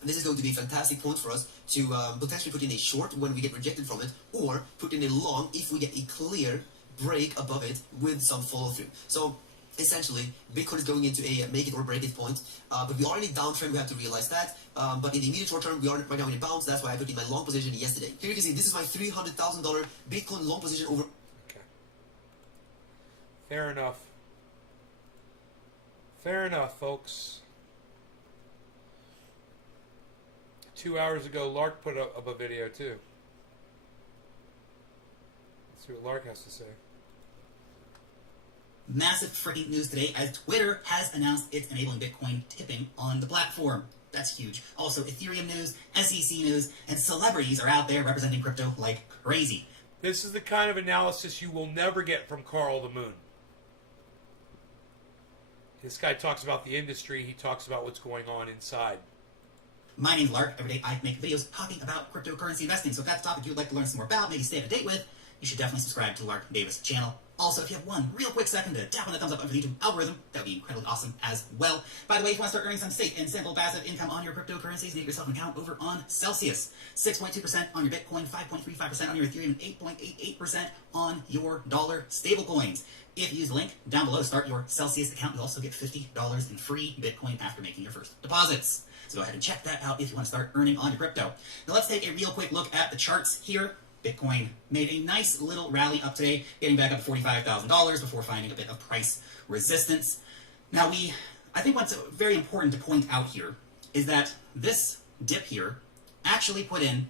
this is going to be a fantastic point for us to potentially put in a short when we get rejected from it, or put in a long if we get a clear break above it with some follow through. So essentially, Bitcoin is going into a make it or break it point, but we are in a downtrend, we have to realize that. But in the immediate short term, we are right now in a bounce. That's why I put in my long position yesterday. Here you can see this is my $300,000 Bitcoin long position over. Okay. Fair enough. Fair enough, folks. 2 hours ago, Lark put up a video, too. Let's see what Lark has to say. Massive freaking news today as Twitter has announced it's enabling Bitcoin tipping on the platform. That's huge. Also, Ethereum news, SEC news, and celebrities are out there representing crypto like crazy. This is the kind of analysis you will never get from Carl the Moon. This guy talks about the industry. He talks about what's going on inside. My name's Lark. Every day I make videos talking about cryptocurrency investing. So if that's a topic you'd like to learn some more about, maybe stay up to date with, you should definitely subscribe to the Lark Davis channel. Also, if you have one real quick second to tap on the thumbs up on the YouTube algorithm, that would be incredibly awesome as well. By the way, if you want to start earning some safe and simple passive income on your cryptocurrencies, make yourself an account over on Celsius. 6.2% on your Bitcoin, 5.35% on your Ethereum, and 8.88% on your dollar stablecoins. If you use the link down below to start your Celsius account, you'll also get $50 in free Bitcoin after making your first deposits. So go ahead and check that out if you want to start earning on your crypto. Now let's take a real quick look at the charts here. Bitcoin made a nice little rally up today, getting back up to $45,000 before finding a bit of price resistance. Now I think what's very important to point out here is that this dip here actually put in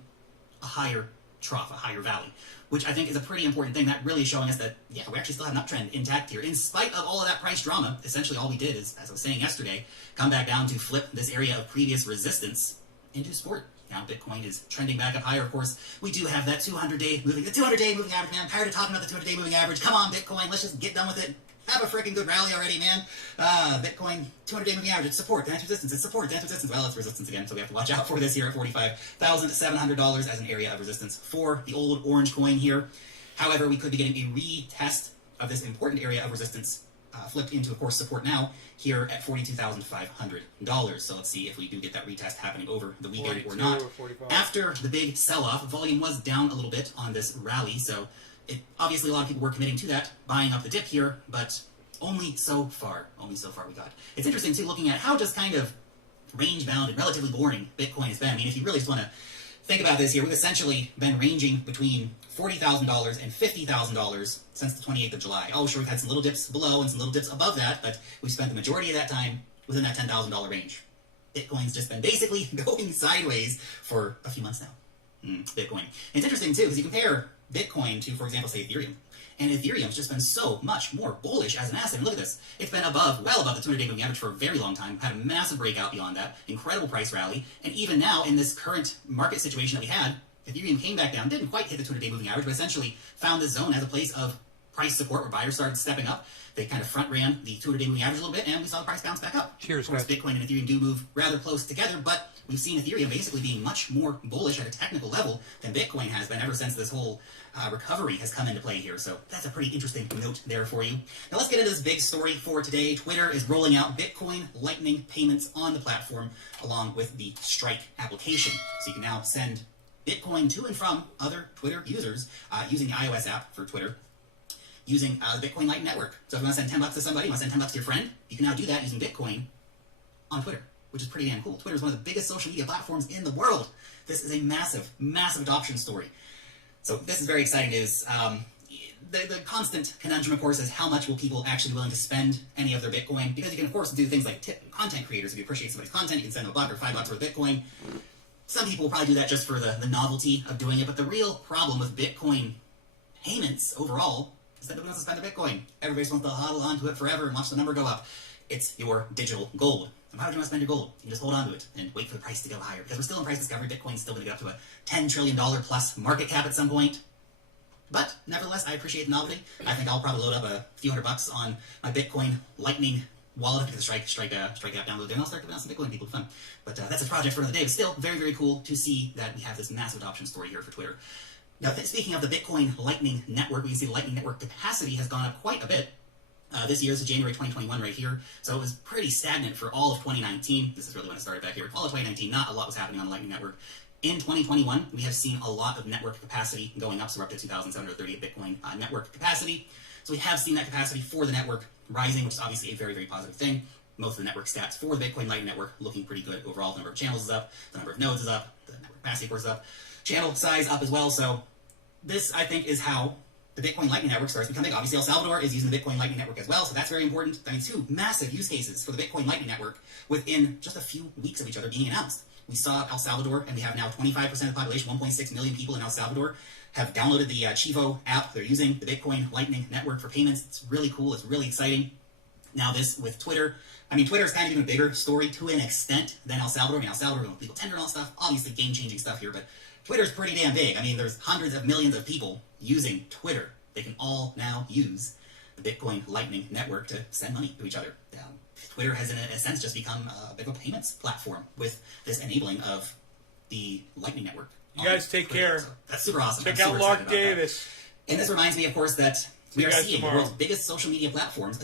a higher trough, a higher valley, which I think is a pretty important thing. That really is showing us that, yeah, we actually still have an uptrend intact here. In spite of all of that price drama, essentially all we did is, as I was saying yesterday, come back down to flip this area of previous resistance into support. Now Bitcoin is trending back up higher. Of course, we do have that 200-day moving average, man. I'm tired of talking about the 200-day moving average. Come on, Bitcoin, let's just get done with it. Have a freaking good rally already, man. Bitcoin, 200-day moving average, it's support, then it's resistance, it's support, then it's resistance. Well, it's resistance again, so we have to watch out for this here at $45,700 as an area of resistance for the old orange coin here. However, we could be getting a retest of this important area of resistance flipped into, of course, support now here at $42,500. So let's see if we do get that retest happening over the weekend or not. After the big sell-off, volume was down a little bit on this rally, so obviously a lot of people were committing to that, buying up the dip here, but only so far we got. It's interesting, too, looking at how just kind of range-bound and relatively boring Bitcoin has been. I mean, if you really just want to think about this here, we've essentially been ranging between $40,000 and $50,000 since the 28th of July. Oh, sure, we've had some little dips below and some little dips above that, but we've spent the majority of that time within that $10,000 range. Bitcoin's just been basically going sideways for a few months now. Bitcoin. It's interesting, too, because you compare Bitcoin to, for example, say Ethereum. And Ethereum's just been so much more bullish as an asset. And look at this. It's been well above the 200-day moving average for a very long time. Had a massive breakout beyond that. Incredible price rally. And even now, in this current market situation that we had, Ethereum came back down. Didn't quite hit the 200-day moving average, but essentially found this zone as a place of price support where buyers started stepping up. They kind of front-ran the 200-day moving average a little bit, and we saw the price bounce back up. Cheers, of course, guys. Bitcoin and Ethereum do move rather close together, but we've seen Ethereum basically being much more bullish at a technical level than Bitcoin has been ever since this whole recovery has come into play here. So that's a pretty interesting note there for you. Now let's get into this big story for today. Twitter is rolling out Bitcoin Lightning payments on the platform along with the Strike application. So you can now send Bitcoin to and from other Twitter users using the iOS app for Twitter, using the Bitcoin Lightning Network. So if you want to send $10 to somebody, you want to send $10 to your friend, you can now do that using Bitcoin on Twitter, which is pretty damn cool. Twitter is one of the biggest social media platforms in the world. This is a massive, massive adoption story. So this is very exciting news. The constant conundrum, of course, is how much will people actually be willing to spend any of their Bitcoin? Because you can, of course, do things like tip content creators. If you appreciate somebody's content, you can send them $1 or $5 worth of Bitcoin. Some people will probably do that just for the novelty of doing it. But the real problem with Bitcoin payments overall is that nobody wants to spend their Bitcoin. Everybody just wants to hodl onto it forever and watch the number go up. It's your digital gold. And why would you want to spend your gold? You can just hold on to it and wait for the price to go higher. Because we're still in price discovery. Bitcoin's still going to get up to a $10 trillion plus market cap at some point. But nevertheless, I appreciate the novelty. I think I'll probably load up a few $100 on my Bitcoin Lightning wallet. Get the Strike app download there, and I'll start giving out some Bitcoin to people. Fun. But that's a project for another day. But still, very, very cool to see that we have this massive adoption story here for Twitter. Now, speaking of the Bitcoin Lightning Network, we can see the Lightning Network capacity has gone up quite a bit. This year is January 2021 right here, so it was pretty stagnant for all of 2019. This is really when it started back here. All of 2019, not a lot was happening on the Lightning Network. In 2021, we have seen a lot of network capacity going up, so we're up to 2,738 Bitcoin network capacity. So we have seen that capacity for the network rising, which is obviously a very, very positive thing. Most of the network stats for the Bitcoin Lightning Network looking pretty good overall. The number of channels is up, the number of nodes is up, the network capacity, of course, is up, channel size up as well. So this, I think, is how the Bitcoin Lightning Network starts becoming big. Obviously, El Salvador is using the Bitcoin Lightning Network as well, so that's very important. I mean, two massive use cases for the Bitcoin Lightning Network within just a few weeks of each other being announced. We saw El Salvador, and we have now 25% of the population, 1.6 million people in El Salvador, have downloaded the Chivo app. They're using the Bitcoin Lightning Network for payments. It's really cool. It's really exciting. Now this with Twitter. I mean, Twitter is kind of even a bigger story to an extent than El Salvador. I mean, El Salvador with legal tender and all that stuff. Obviously, game-changing stuff here, but Twitter's pretty damn big. I mean, there's hundreds of millions of people using Twitter. They can all now use the Bitcoin Lightning Network to send money to each other. Twitter has, in a sense, just become a bit of a payments platform with this enabling of the Lightning Network. You guys take care. So that's super awesome. Check I'm out super Lark excited about that. Davis. And this reminds me, of course, that we are guys seeing the tomorrow. world's biggest social media platforms